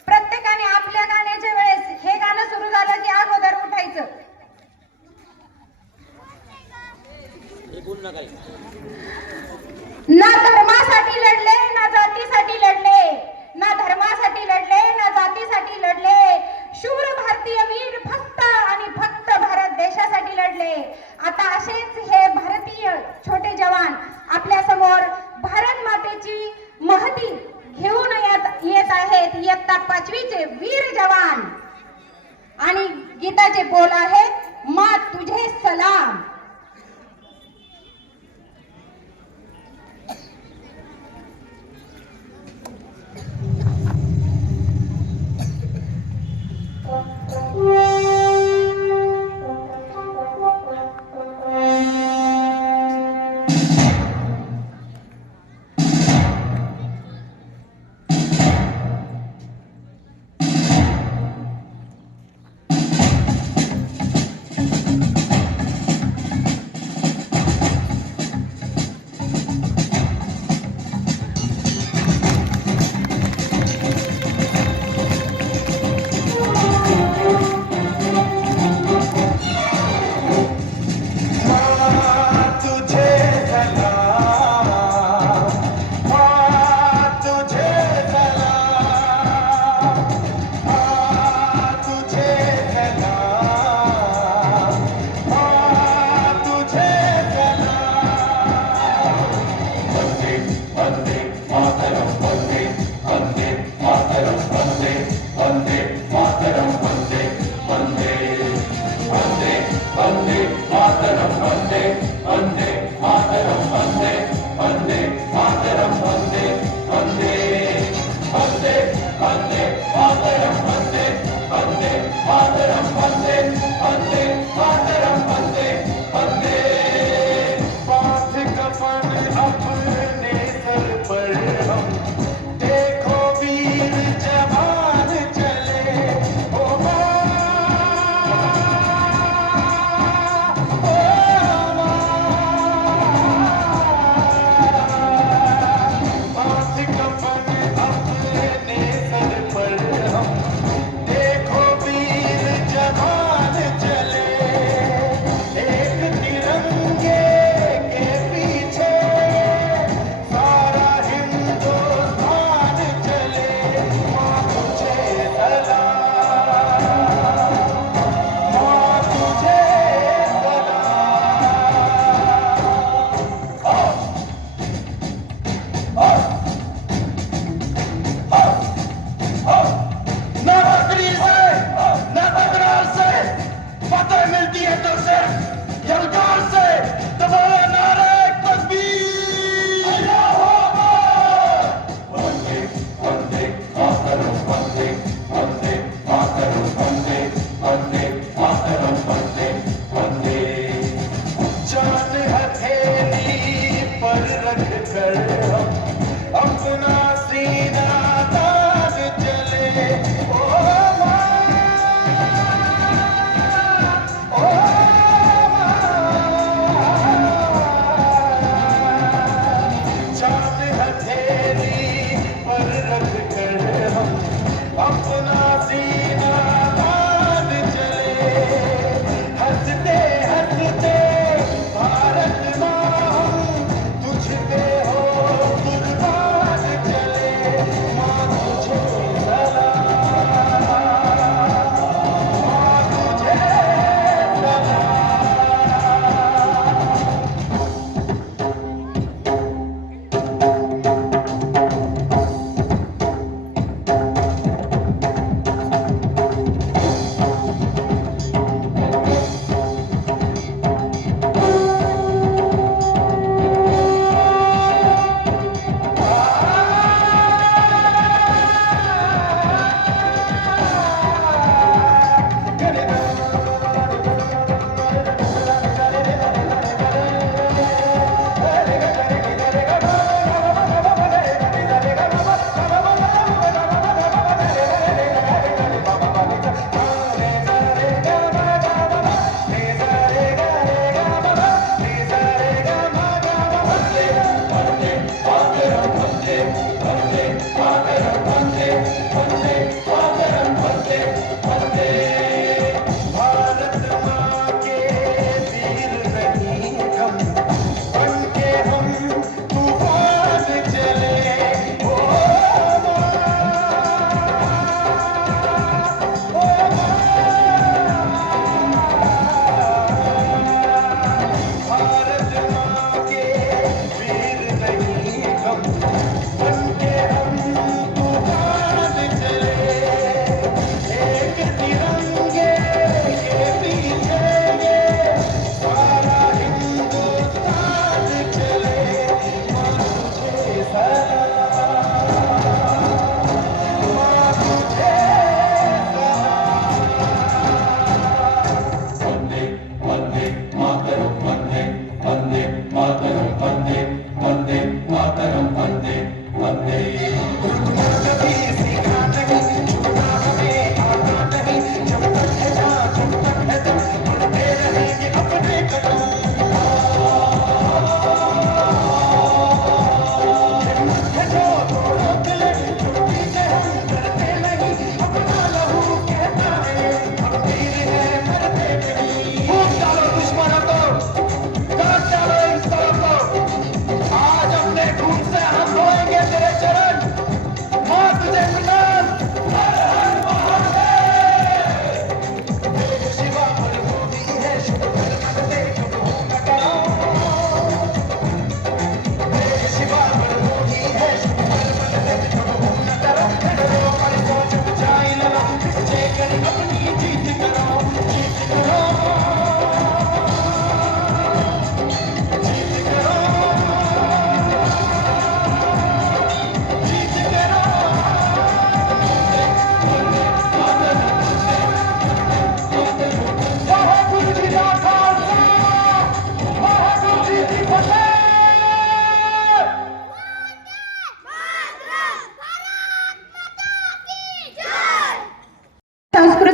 प्रत्येकाने आपल्या गाण्याच्या वेळेस हे गाणं सुरू झालं की अगोदर उठायचं. ना धर्मासाठी लढले ना जातीसाठी लढले, ना धर्मासाठी लढले ना जातीसाठी लढले. शूर भारतीय वीर फक्त आणि फक्त भारत देशासाठी लढले. आता असेच हे भारतीय छोटे जवान आपल्या समोर भारत मातेची महती घेऊन येत आहेत. इयत्ता 5वीचे वीर जवान आणि गीताचे बोल आहेत माँ तुझे सलाम.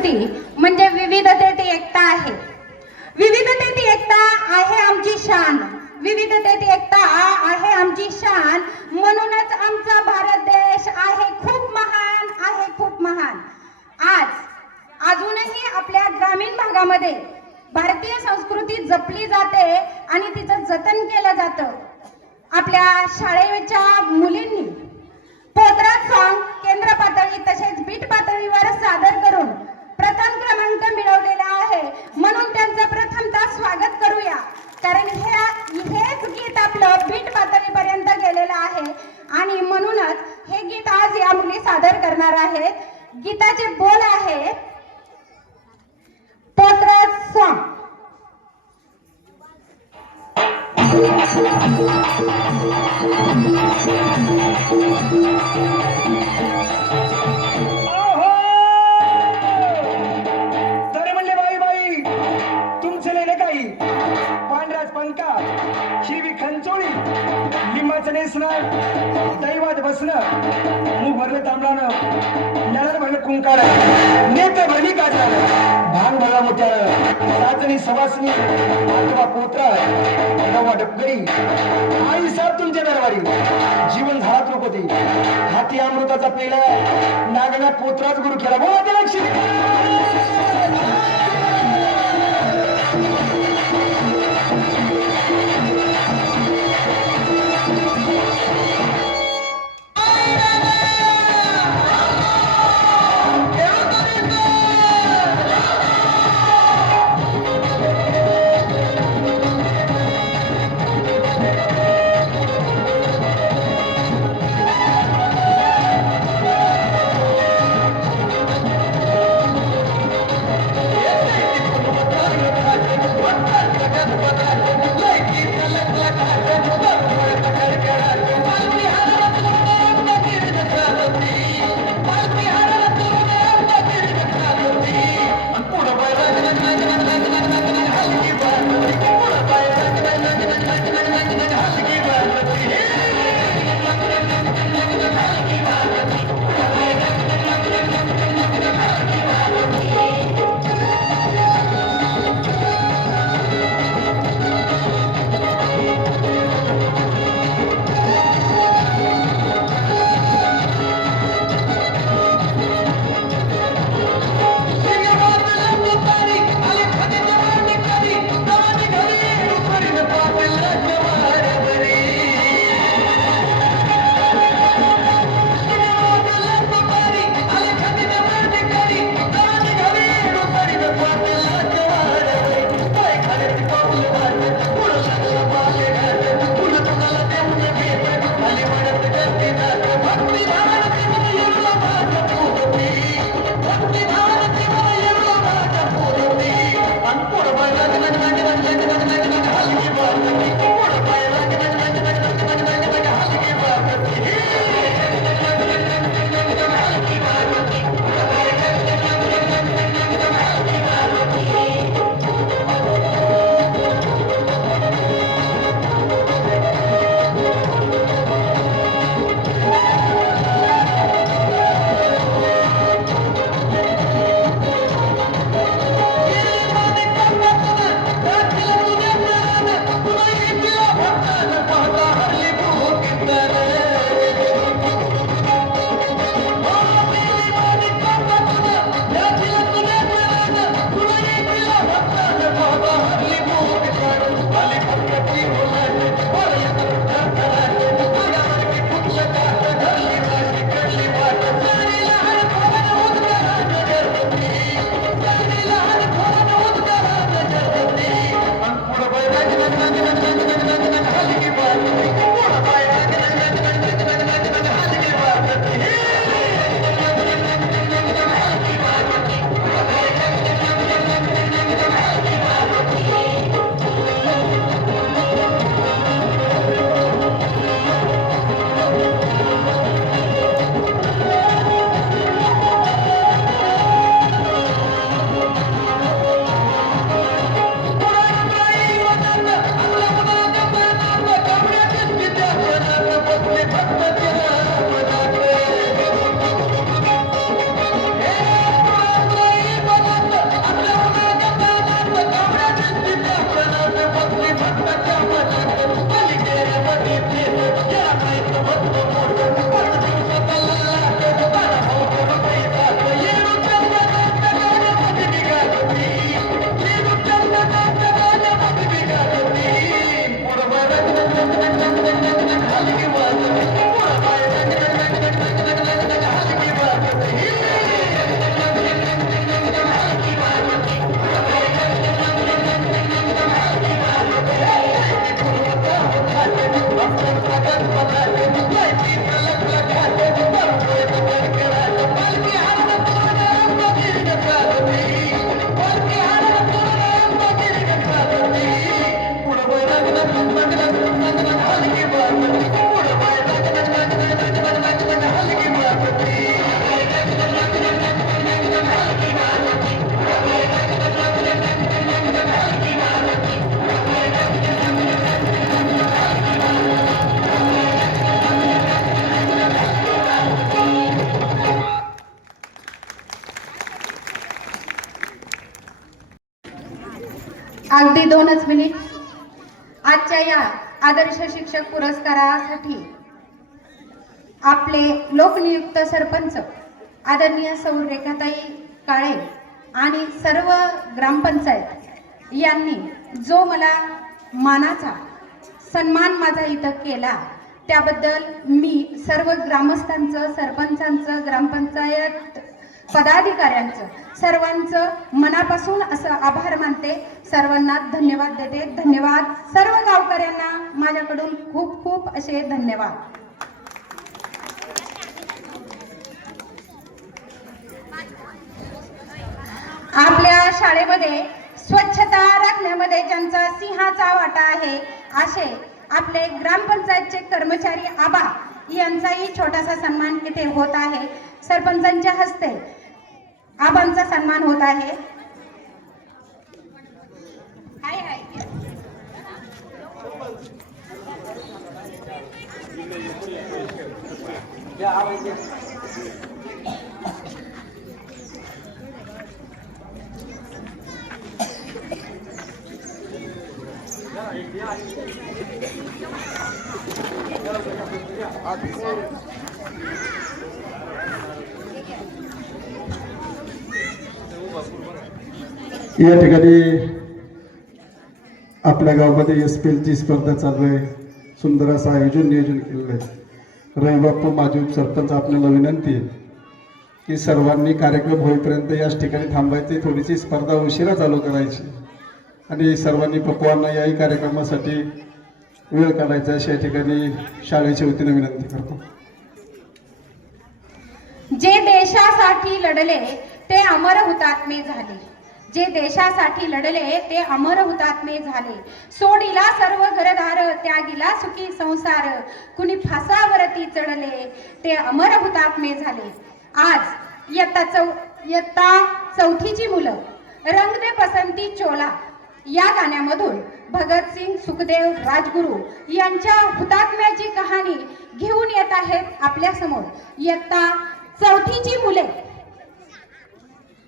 संस्कृती म्हणजे विविधतेत एकता आहे. विविधतेत एकता आहे आमची शान. विविधतेत एकता आहे आमची शान. म्हणूनच आमचा भारत देश आहे खूप महान, आहे खूप महान. अजूनही आपल्या ग्रामीण भागामध्ये भारतीय संस्कृती जपली जाते आणि तिचं जतन केलं जातं. आपल्या शाळेच्या मुलींनी पोतराज सॉन्ग केंद्र पातळी तसेच बीट पातळीवर सादर करून प्रथम क्रमांक मिळवलेला आहे. म्हणून त्यांचं प्रथमतः स्वागत करूया, कारण हेच गीत आपलं बीट पातळीपर्यंत गेलेलं आहे आणि म्हणूनच हे गीत आज या मुली सादर करणार आहेत. गीताचे बोल आहे पोतराज सॉन्ग. तरी म्हणले बाई बाई तुमचं लेणं काही पांढराच पंका हिरवी खंचोळी लिंबाचं नेसणं दैवात बसणं मूग भरलं तांबडानं नारळ भरलं कुंकार नेत्र भरली काजळानं भांग भरला मोठ्यानं साजणी सवासनी आजोबा पोत्रा नवा डबगरी आई साहेब तुमच्या दरबारी जीवन झाला द्रौपदी हाती अमृताचा पेला नागना पोत्राच गुरु केला बोला त्या लक्ष्मी. अगदी 2च मिनिट. आजच्या या आदर्श शिक्षक पुरस्कारासाठी आपले लोकनियुक्त सरपंच आदरणीय सौ रेखाताई काळे आणि सर्व ग्रामपंचायत यांनी जो मला मानाचा सन्मान माझा इथं केला त्याबद्दल मी सर्व ग्रामस्थांचं, सरपंचांचं, ग्रामपंचायत पदाधिकाऱ्यांचं सर्वांचं मनापासून असं आभार मानते. सर्वांना धन्यवाद देते. धन्यवाद. सर्व गावकऱ्यांना माझ्याकडून खूप खूप असे धन्यवाद. आपल्या शाळेमध्ये स्वच्छता राखण्यामध्ये ज्यांचा सिंहाचा वाटा आहे असे आपले ग्रामपंचायतचे कर्मचारी आबा यांचाही छोटासा सन्मान इथे होत आहे. सरपंचांच्या हस्ते आबांचा सन्मान होत आहे. हाय हाय. या ठिकाणी आपल्या गावामध्ये SPLची स्पर्धा चालू आहे. सुंदर असं नियोजन केलेलं आहे. रविबाप्पू माजी सरपंच आपल्याला विनंती आहे की सर्वांनी कार्यक्रम होईपर्यंत याच ठिकाणी थांबायचे. थोडीशी स्पर्धा उशिरा चालू करायची आणि सर्वांनी पक्वांना याही कार्यक्रमासाठी वेळ काढायचा अशा ठिकाणी शाळेच्या वतीने विनंती करतो. जे देशासाठी लढले ते अमर हुतात्मे झाले. जे देशासाठी लढले ते अमर हुतात्मे झाले. सोडिला सर्व घरदार त्यागिला सुखी संसार कुणी फासावरती चढले ते अमर हुतात्मे झाले. आज इयत्ता 4थीची मुलं रंग दे बसंती चोला या गाण्यामधून भगतसिंग, सुखदेव, राजगुरू यांच्या हुतात्म्याची कहाणी घेऊन येत आहेत आपल्या समोर. इयत्ता 4थीची मुले.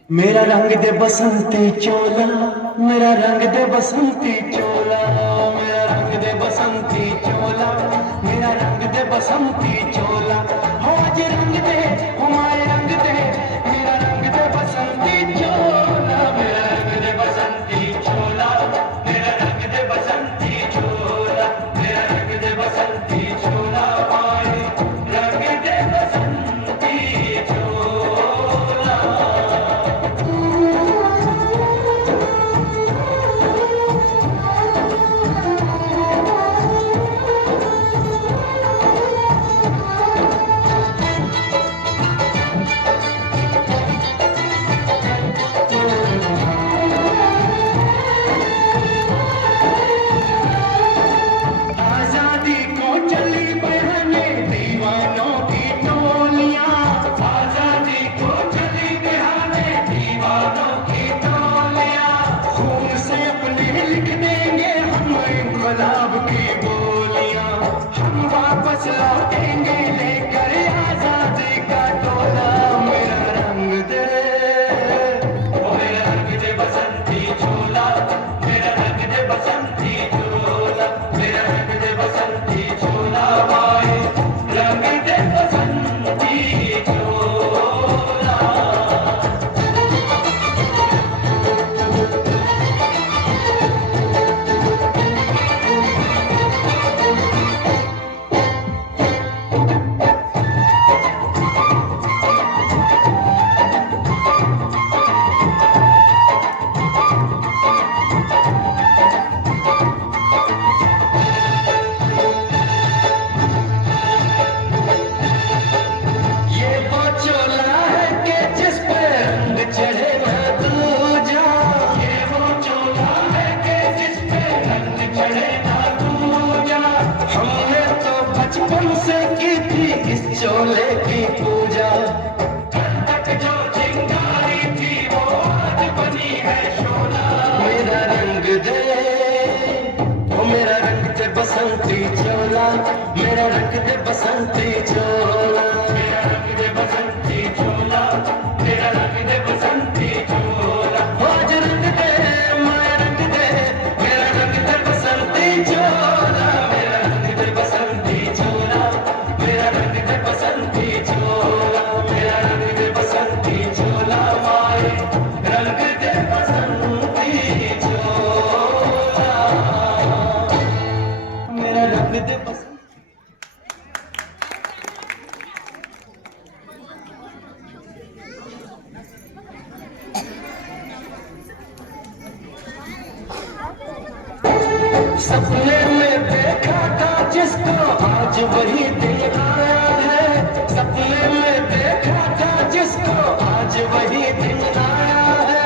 मेरा रंग दे बसंती चोला, मेरा रंग दे बसंती चोला, मेरा रंग दे बसंती चोला, मेरा रंग दे बसंती चोला. हो आज रंग दे, हो माय रंग दे, मेरा रंग दे बसंती चोला, मेरा रंग दे बसंती चोला, मेरा रंग दे बसंती चोला, मेरा रंग दे बसंती चोला, माय रंग दे बसंती चोला. सपने में देखा था जिसको आज वही दिन आया है, सपने में देखा था जिसको आज वही दिन आया है।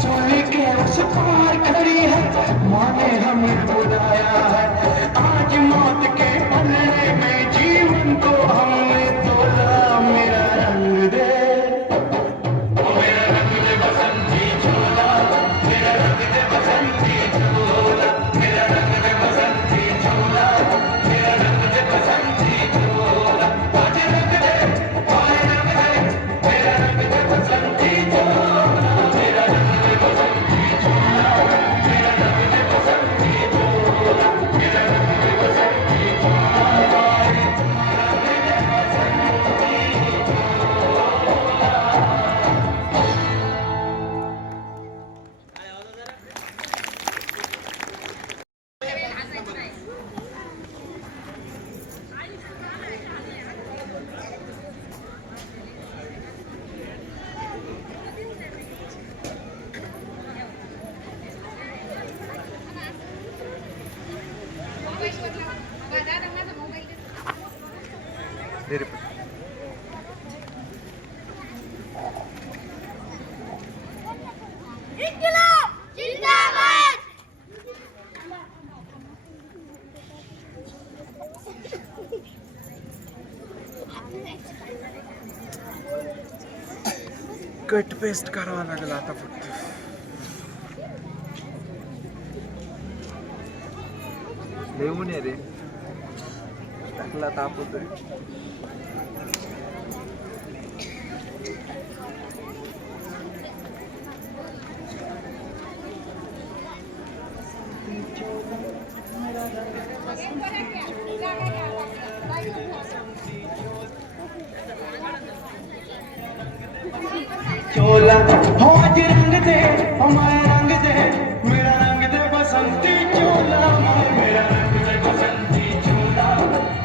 सूली के उस पार खड़ी है माँ ने हमें बुलाया है, आज मौत के पलड़े में जीवन को हमने तोला। मेरा रंग दे, मेरा रंग दे बसंती चोला, मेरा रंग दे बसंती चोला, मेरा रंग दे बसंती चोला, मेरा रंग दे बसंती चोला। आज रंग दे, ओए रंग दे, मेरा रंग दे बसंती चोला, मेरा रंग दे बसंती चोला, मेरा रंग दे बसंती चोला, मेरा रंग दे बसंती चोला, रंग दे बसंती इन्किलाब जिंदाबाद। कट पेस्ट करावा लागेल आता फक्त. लिहून ये रे, टाकला ताप होतोय. चोला हो आज रंग दे, हमारे रंग दे, मेरा रंग दे बसंती चोला, मेरा रंग दे बसंती चोला,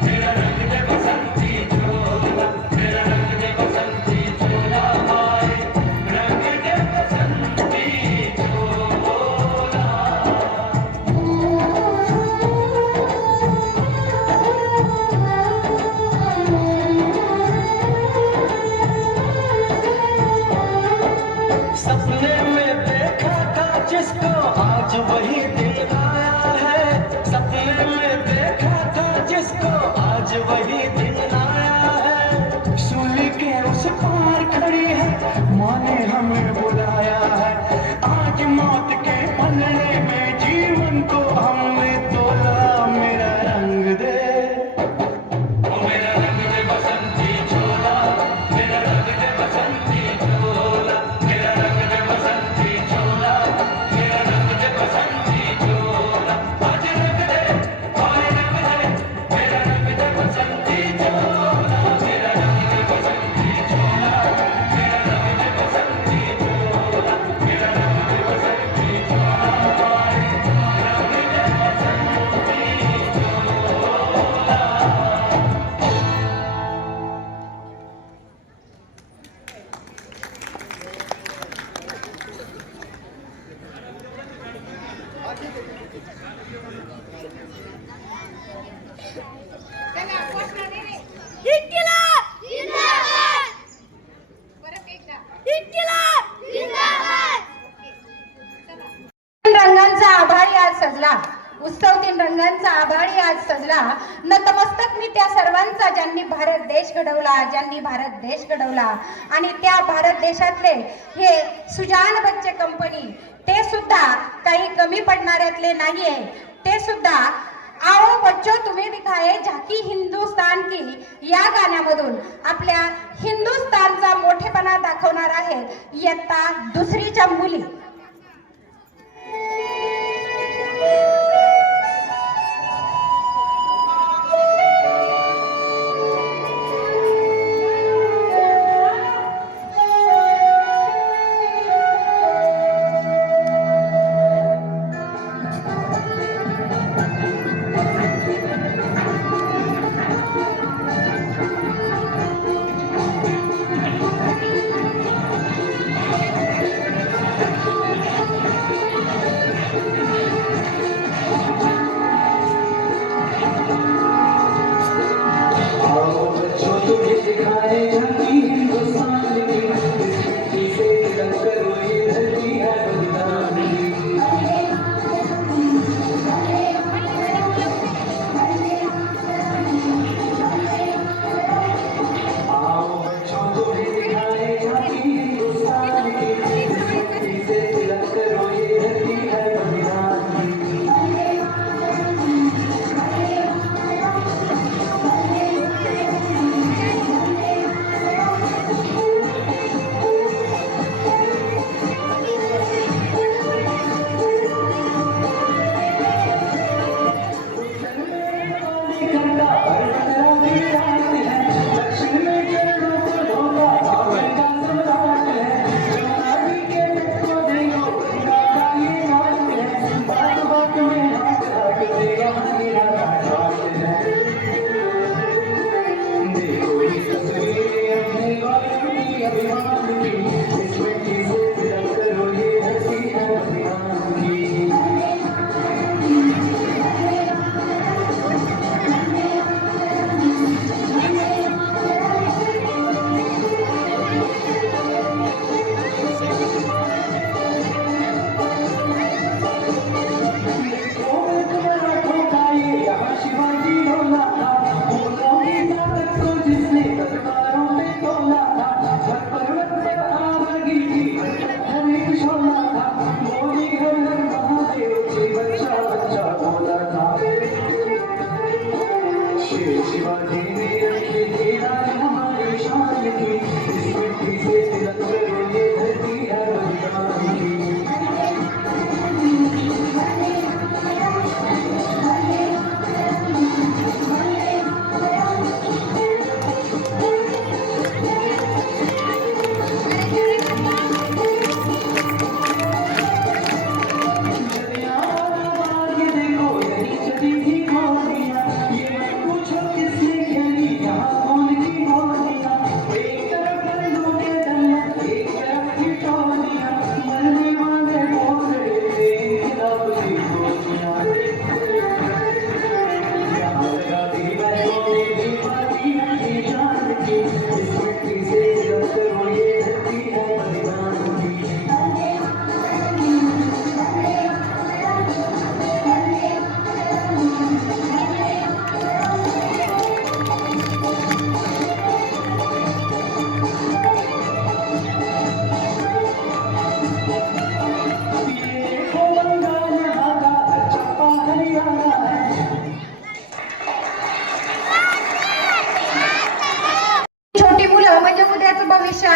मेरा रंग दे बसंती चोला, मेरा रंग दे बसंती चोला, रंग दे बसंती चोला। सपने में देखा था जिसको आज वही दिन आया है, सपने में देखा था जिसको आज वही दिन आया है। सूली के उस पार खड़ी है माँ ने हमें बुलाया है, आज मौत के पलड़े में जीवन को हमने तोला। मेरा रंग दे, मेरा रंग दे बसंती चोला, मेरा रंग दे बसंती चोला, मेरा रंग दे बसंती चोला, मेरा रंग दे बसंती चोला। आज रंग दे, ओए रंग दे, मेरा रंग दे बसंती चोला, मेरा रंग दे बसंती चोला, मेरा रंग दे बसंती चोला, मेरा रंग दे बसंती चोला, रंग दे बसंती चोला। इन्किलाब जिंदाबाद। इन्किलाब जिंदाबाद। रंगांचा आभाळी आज सजला, उत्सव दिन रंगांचा आभाळी आज सजला. नतमस्तक मी त्या सर्वांचा ज्यांनी भारत देश घडवला, ज्यांनी भारत देश घडवला. आणि त्या भारत देशातले हे सुजान बच्चे कंपनी ते सुद्धा काही कमी पडणाऱ्यातले नाहीये. ते सुद्धा आओ बच्चो तुम्हें दिखाए झाकी हिंदुस्तान की या गाण्यामधून आपल्या हिंदुस्तानचा मोठेपणा दाखवणार आहेत इयत्ता दुसरीच्या मुली.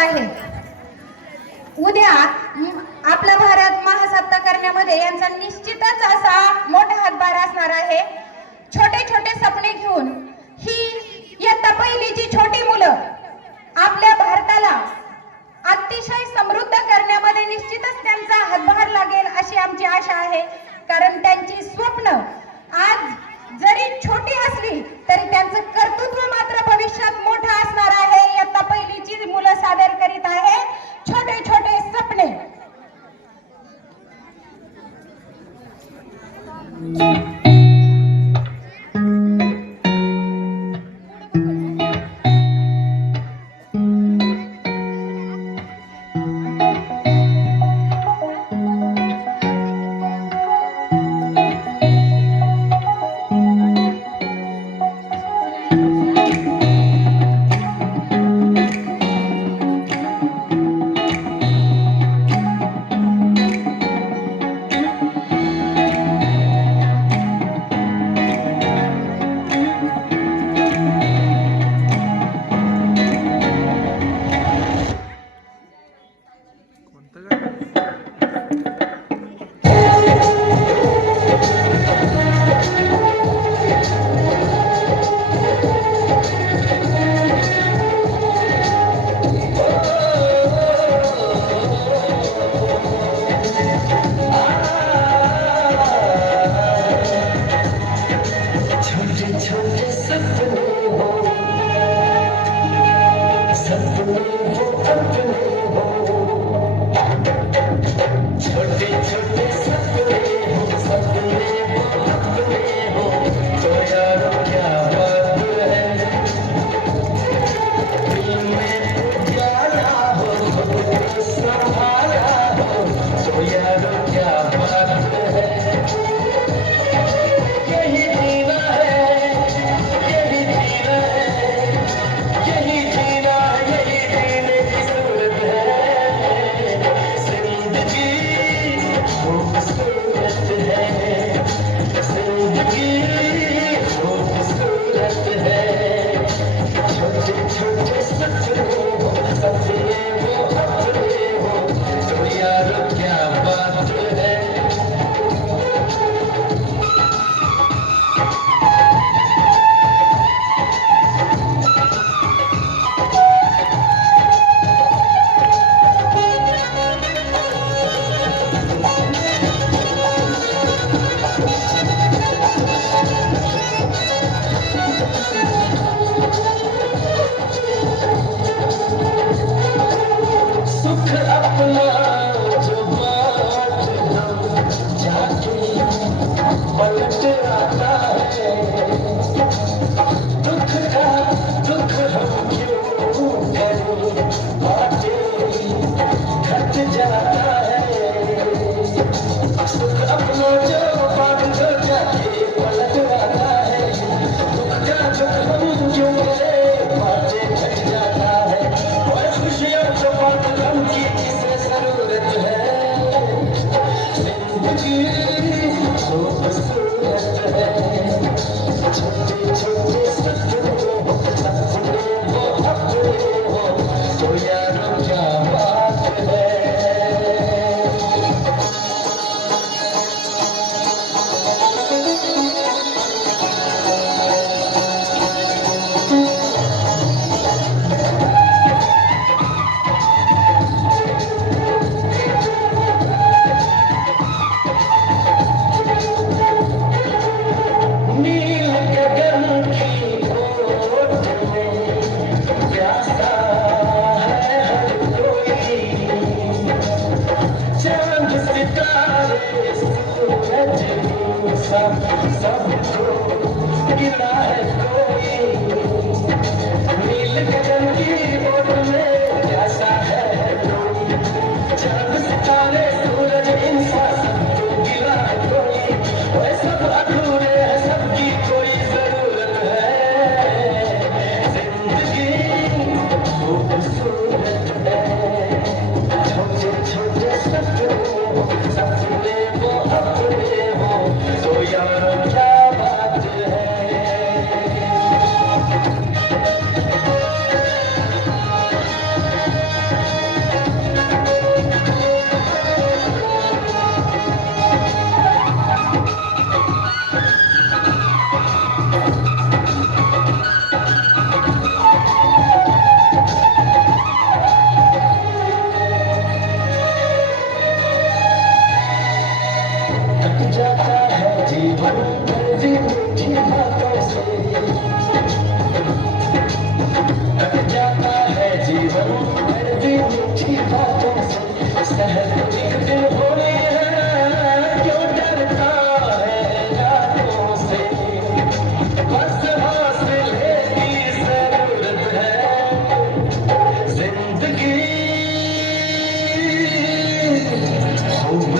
आहे. उद्या आपला भारत महासत्ता करण्यामध्ये यांचा निश्चितच असा मोठा हातभार असणार आहे. छोटे छोटे स्वप्ने घेऊन ही इयत्ता पहिलीची छोटी मुलं आपल्या भारताला अतिशय समृद्ध करण्यामध्ये निश्चितच त्यांचा हातभार लागेल अशी आमची आशा आहे. कारण त्यांची स्वप्न आज जरी छोटी असली तरी त्यांचं कर्तृत्व मात्र भविष्यात मोठं असणार आहे. इयत्ता पहिलीची मुलं सादर करीत आहे छोटे छोटे स्वप्ने.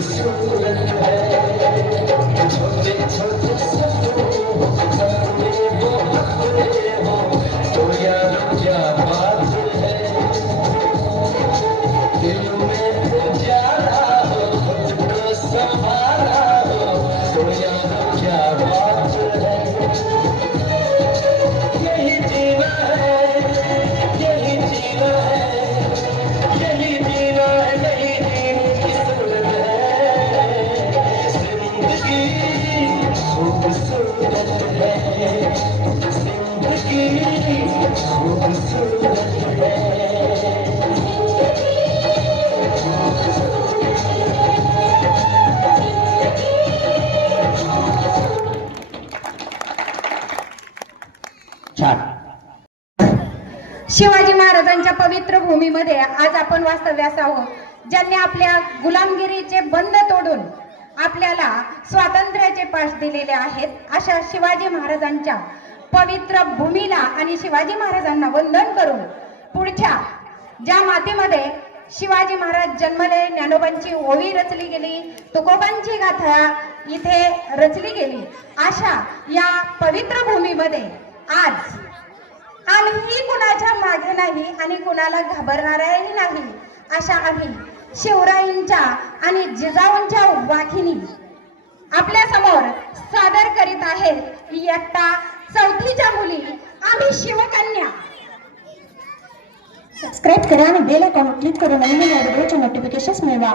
खूबसूरत है छोटे छोटे सपने वो अपने हो तो यार क्या बात है दिल में उजाला हो खुद को संभाला हो तो यार क्या बात है यही जीना है यही जीना है यही जीना है नहीं जीने की सूरत है जिंदगी खूबसूरत है जिंदगी खूबसूरत है छान. शिवाजी महाराजांच्या पवित्र भूमीमध्ये आज आपण वास्तव्यास आहोत ज्यांनी आपल्या गुलामगिरीचे बंध तोडून आपल्याला स्वातंत्र्याचे पाठ दिलेले आहेत अशा शिवाजी महाराजांच्या पवित्र भूमीला आणि शिवाजी महाराजांना वंदन करून पुढच्या ज्या मातीमध्ये शिवाजी महाराज जन्मले ज्ञानोबांची ओवी रचली गेली तुकोबांची गाथा इथे रचली गेली अशा या पवित्र भूमीमध्ये आज आम्ही कुणाच्या मागे नाही आणि कुणाला घाबरणारही नाही अशा आम्ही शिवरायांच्या आणि जिजाऊंच्या वाघिणी आपल्या समोर सादर करीत आहेत इयत्ता 4थीच्या मुली आम्ही शिवकन्या. सबस्क्राईब करा आणि बेल आयकॉन क्लिक करून नवीन व्हिडिओचे नोटिफिकेशन्स मिळवा.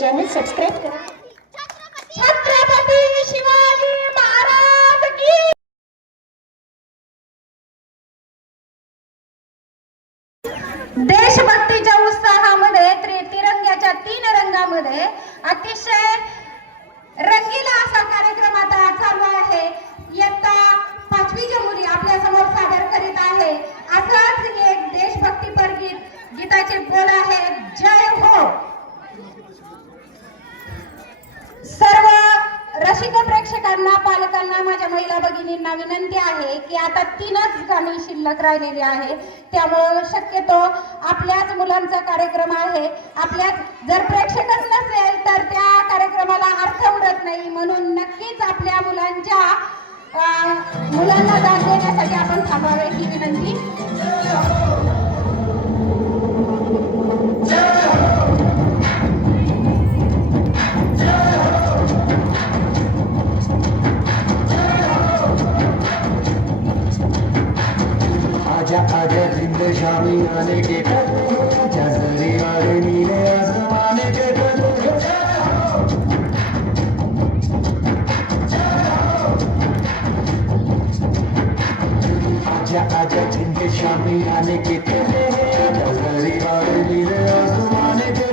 चॅनल सबस्क्राईब करा. छत्रपती शिवाजी महाराज की देशभक्तीच्या उत्साहामध्ये तिरंग्याच्या 3 रंगामध्ये अतिशय रंगीला असा कार्यक्रम आता चालू आहे. इयत्ता 5वीच्या मुली आपल्या समोर सादर करीत आहे. असाच एक देशभक्तीपर गीताचे बोल आहे. जय हो. सर्व रसिक प्रेक्षकांना, पालकांना, माझ्या महिला भगिनींना विनंती आहे की आता 3च गाणी शिल्लक राहिलेली आहे. त्यामुळे शक्यतो आपल्याच मुलांचा कार्यक्रम आहे. आपल्याच जर प्रेक्षकच नसेल तर त्या कार्यक्रमाला अर्थ उरत नाही. म्हणून नक्कीच आपल्या मुलांना दाद देण्यासाठी आपण थांबावे ही विनंती. आजा आजा जिंद शामी आने के आजा जरी वाले नीले आसमाने के आजा आजा जिंद शामी आने के आजा जरी वाले नीले आसमाने के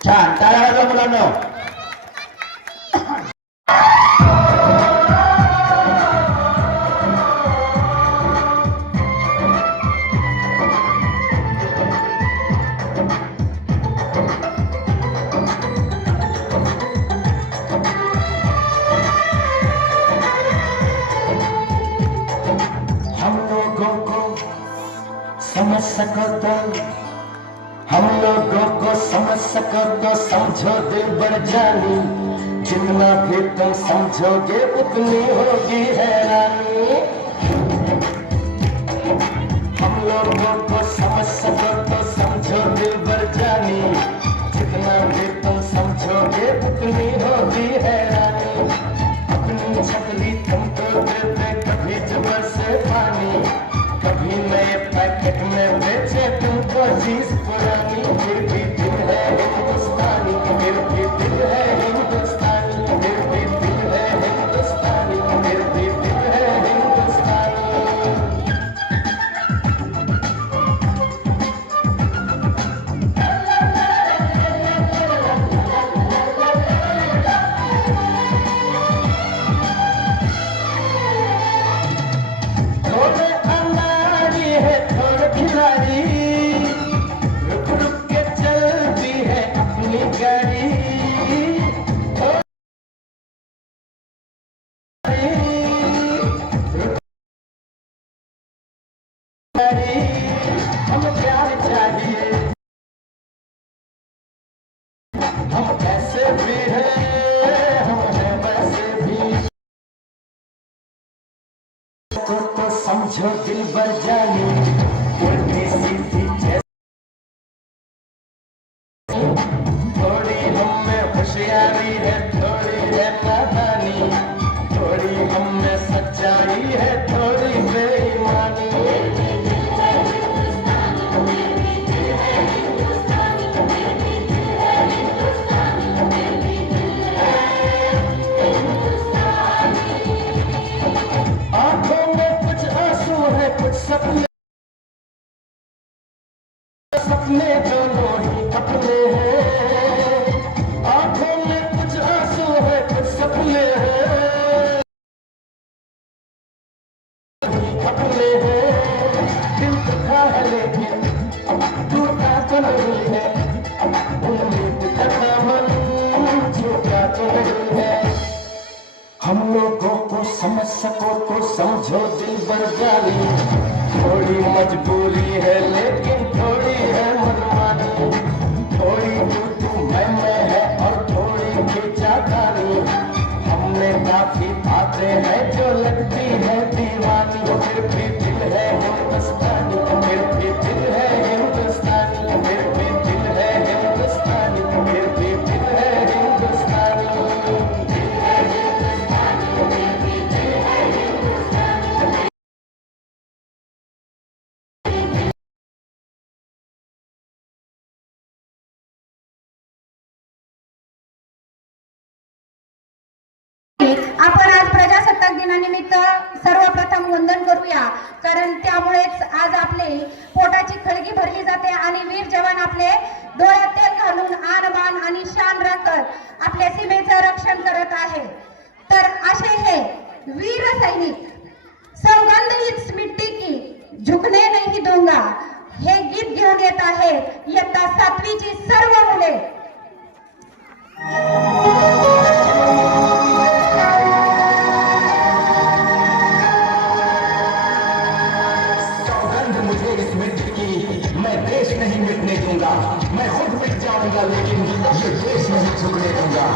छान, टाळ्या वाजवा मुलांनो. हम लोगों को समझ सको तो हम लोगों को समझ सको तो समझो दिल बढ़ जानी जितना भी तुम समझोगे उतनी होगी हैरानी हम लोगों को समझ सको तो समझो दिल बढ़ जानी जितना भी तुम समझोगे उतनी होगी हैरानी अपनी छतरी तुमको देते कभी जबर से पानी कभी नए पैकेट में बेचे तुमको चीज पुरानी फिर भी दिल है हिंदुस्तानी फिर भी दिल है हिंदुस्तानी फिर भी दिल है हिंदुस्तानी फिर भी दिल है हिंदुस्तानी थोड़े अनाड़ी है थोड़े खिलाड़ी रुक रुक के चलती है अपनी गाड़ी हम प्यार चाहिए हम कैसे भी हैं हम हैं वैसे भी तो समझो दिल भर जानी उल्टी सीधी जैसी थोड़ी हम में होशियारी है थोड़ी है नादानी थोड़ी हम में सच्चाई है थोड़ी बेईमानी आंखों में कुछ आंसू है कुछ सपने सपने दोनों ही अपने हैं आंखों में कुछ आंसू है कुछ सपने हैं अपने हैं दिल दुखा है लेकिन टूटा तो नहीं है उम्मीद का दामन झूठा तो नहीं है हम लोगों को समझ सको तो समझो दिल भर जानी थोड़ी मजबूरी है लेकिन थोड़ी है मनमानी थोड़ी तू मैं है और थोड़ी खींचातानी हमने काफी बातें हैं जो लगती है दीवानी फिर भी दिल है हिंदुस्तानी फिर भी दिल है हिंदुस्तानी फिर भी दिल है हिंदुस्तानी फिर भी दिल है हिंदुस्तानी आपण आज प्रजासत्ताक दिनानिमित्त सर्वप्रथम वंदन करूया कारण त्यामुळेच आज आपले पोटाची खळगी भरली जाते आणि वीर जवान आपले डोळ्यात तेल घालून आन बान आणि शान राखत आपल्या सीमेचं रक्षण करत आहे तर असे हे वीर सैनिक सौगंध इस मिट्टी की झुकने नहीं दूंगा हे गीत घेऊन येत आहेत इयत्ता 7वी ची सर्व मुले मुझे इस मिट्टी की मैं देश नहीं मिटने दूंगा मैं खुद मिट जाऊंगा लेकिन ये देश नहीं झुकने दूंगा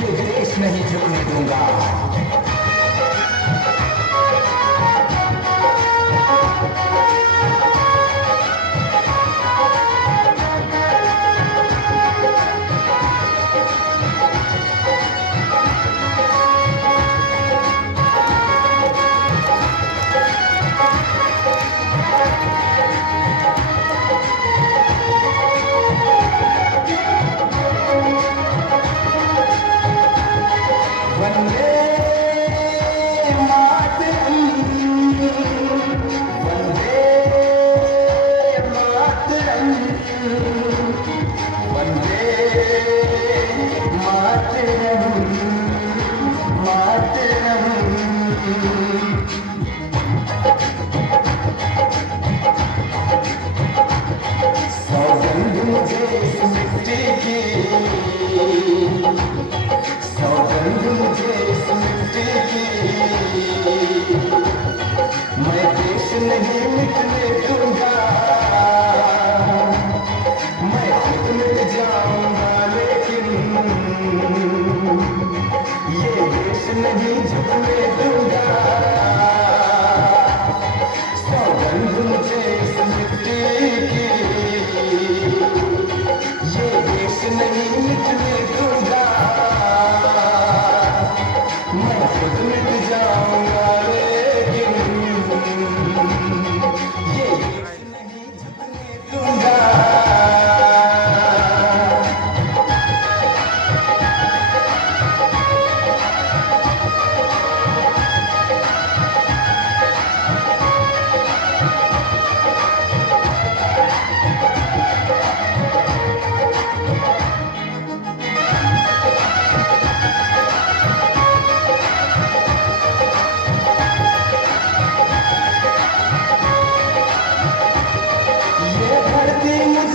ये देश नहीं झुकने दूंगा वंदे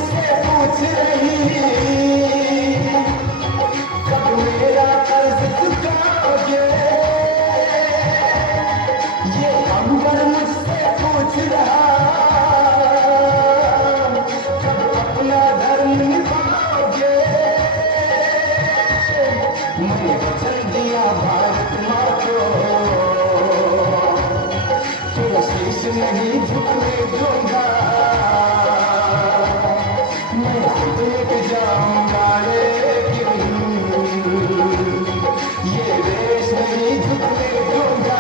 मुझसे पूछ रही कब मेरा कर्ज चुकाओगे, ये अंबर मुझसे पूछ रहा कब अपना धर्म निभाओगे। मैंने वचन दिया भारत माँ को तो शीश नहीं झुकने दूंगा, मैं खुद मिट जाऊंगा लेकिन ये देश नहीं झुकने दूंगा।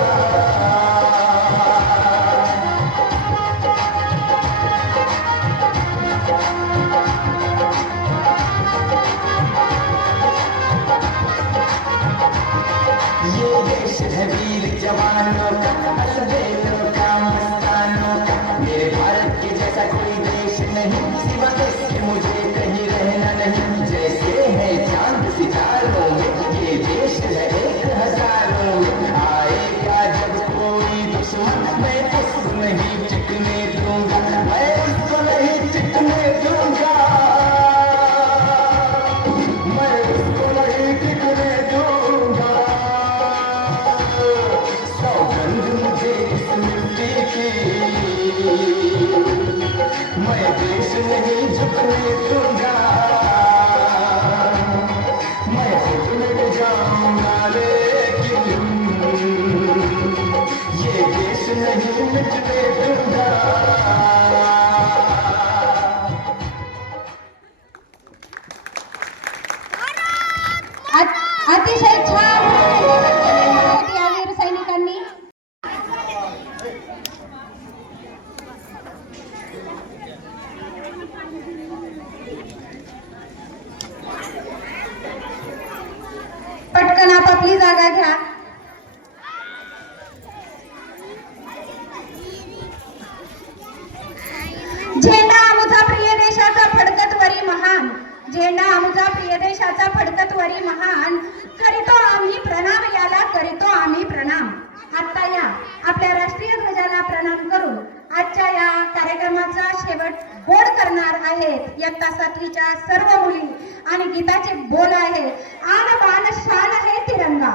ये देश है वीर जवानों का, अलबेलों का, मस्तानों का। मेरे भारत के जैसा कोई देश नहीं, सिवा इसके मुझे कहीं रहना नहीं। जैसे है चांद सितारों में, ये देश है 1000 में। आएगा जब कोई दुश्मन, मैं उसको नहीं टिकने दूंगा, मैं उसको नहीं टिकने दूंगा, मैं उसको नहीं टिकने दूंगा। सौगंध मुझे इस मिट्टी की, मैं देश नहीं झुकने दूंगा, मैं खुद मिट जाऊंगा लेकिन ये देश नहीं मिटने दूंगा। अतिशय छान या वीर सैनिकांनी. पटकन आपापली जागा घ्या. झेंडा आमुचा प्रिय देशाचा फडकतवरी महान, झेंडा आमुचा प्रिय देशाचा फडकतवरी महान. करीतो आम्ही प्रणाम, याला करीतो आम्ही प्रणाम. आता या आपल्या राष्ट्रीय ध्वजाला प्रणाम करून आजच्या या कार्यक्रमाचा शेवट गोड करणार आहेत इयत्ता 7वीच्या सर्व मुली आणि गीताचे बोल आहे, आन बान शान है तिरंगा.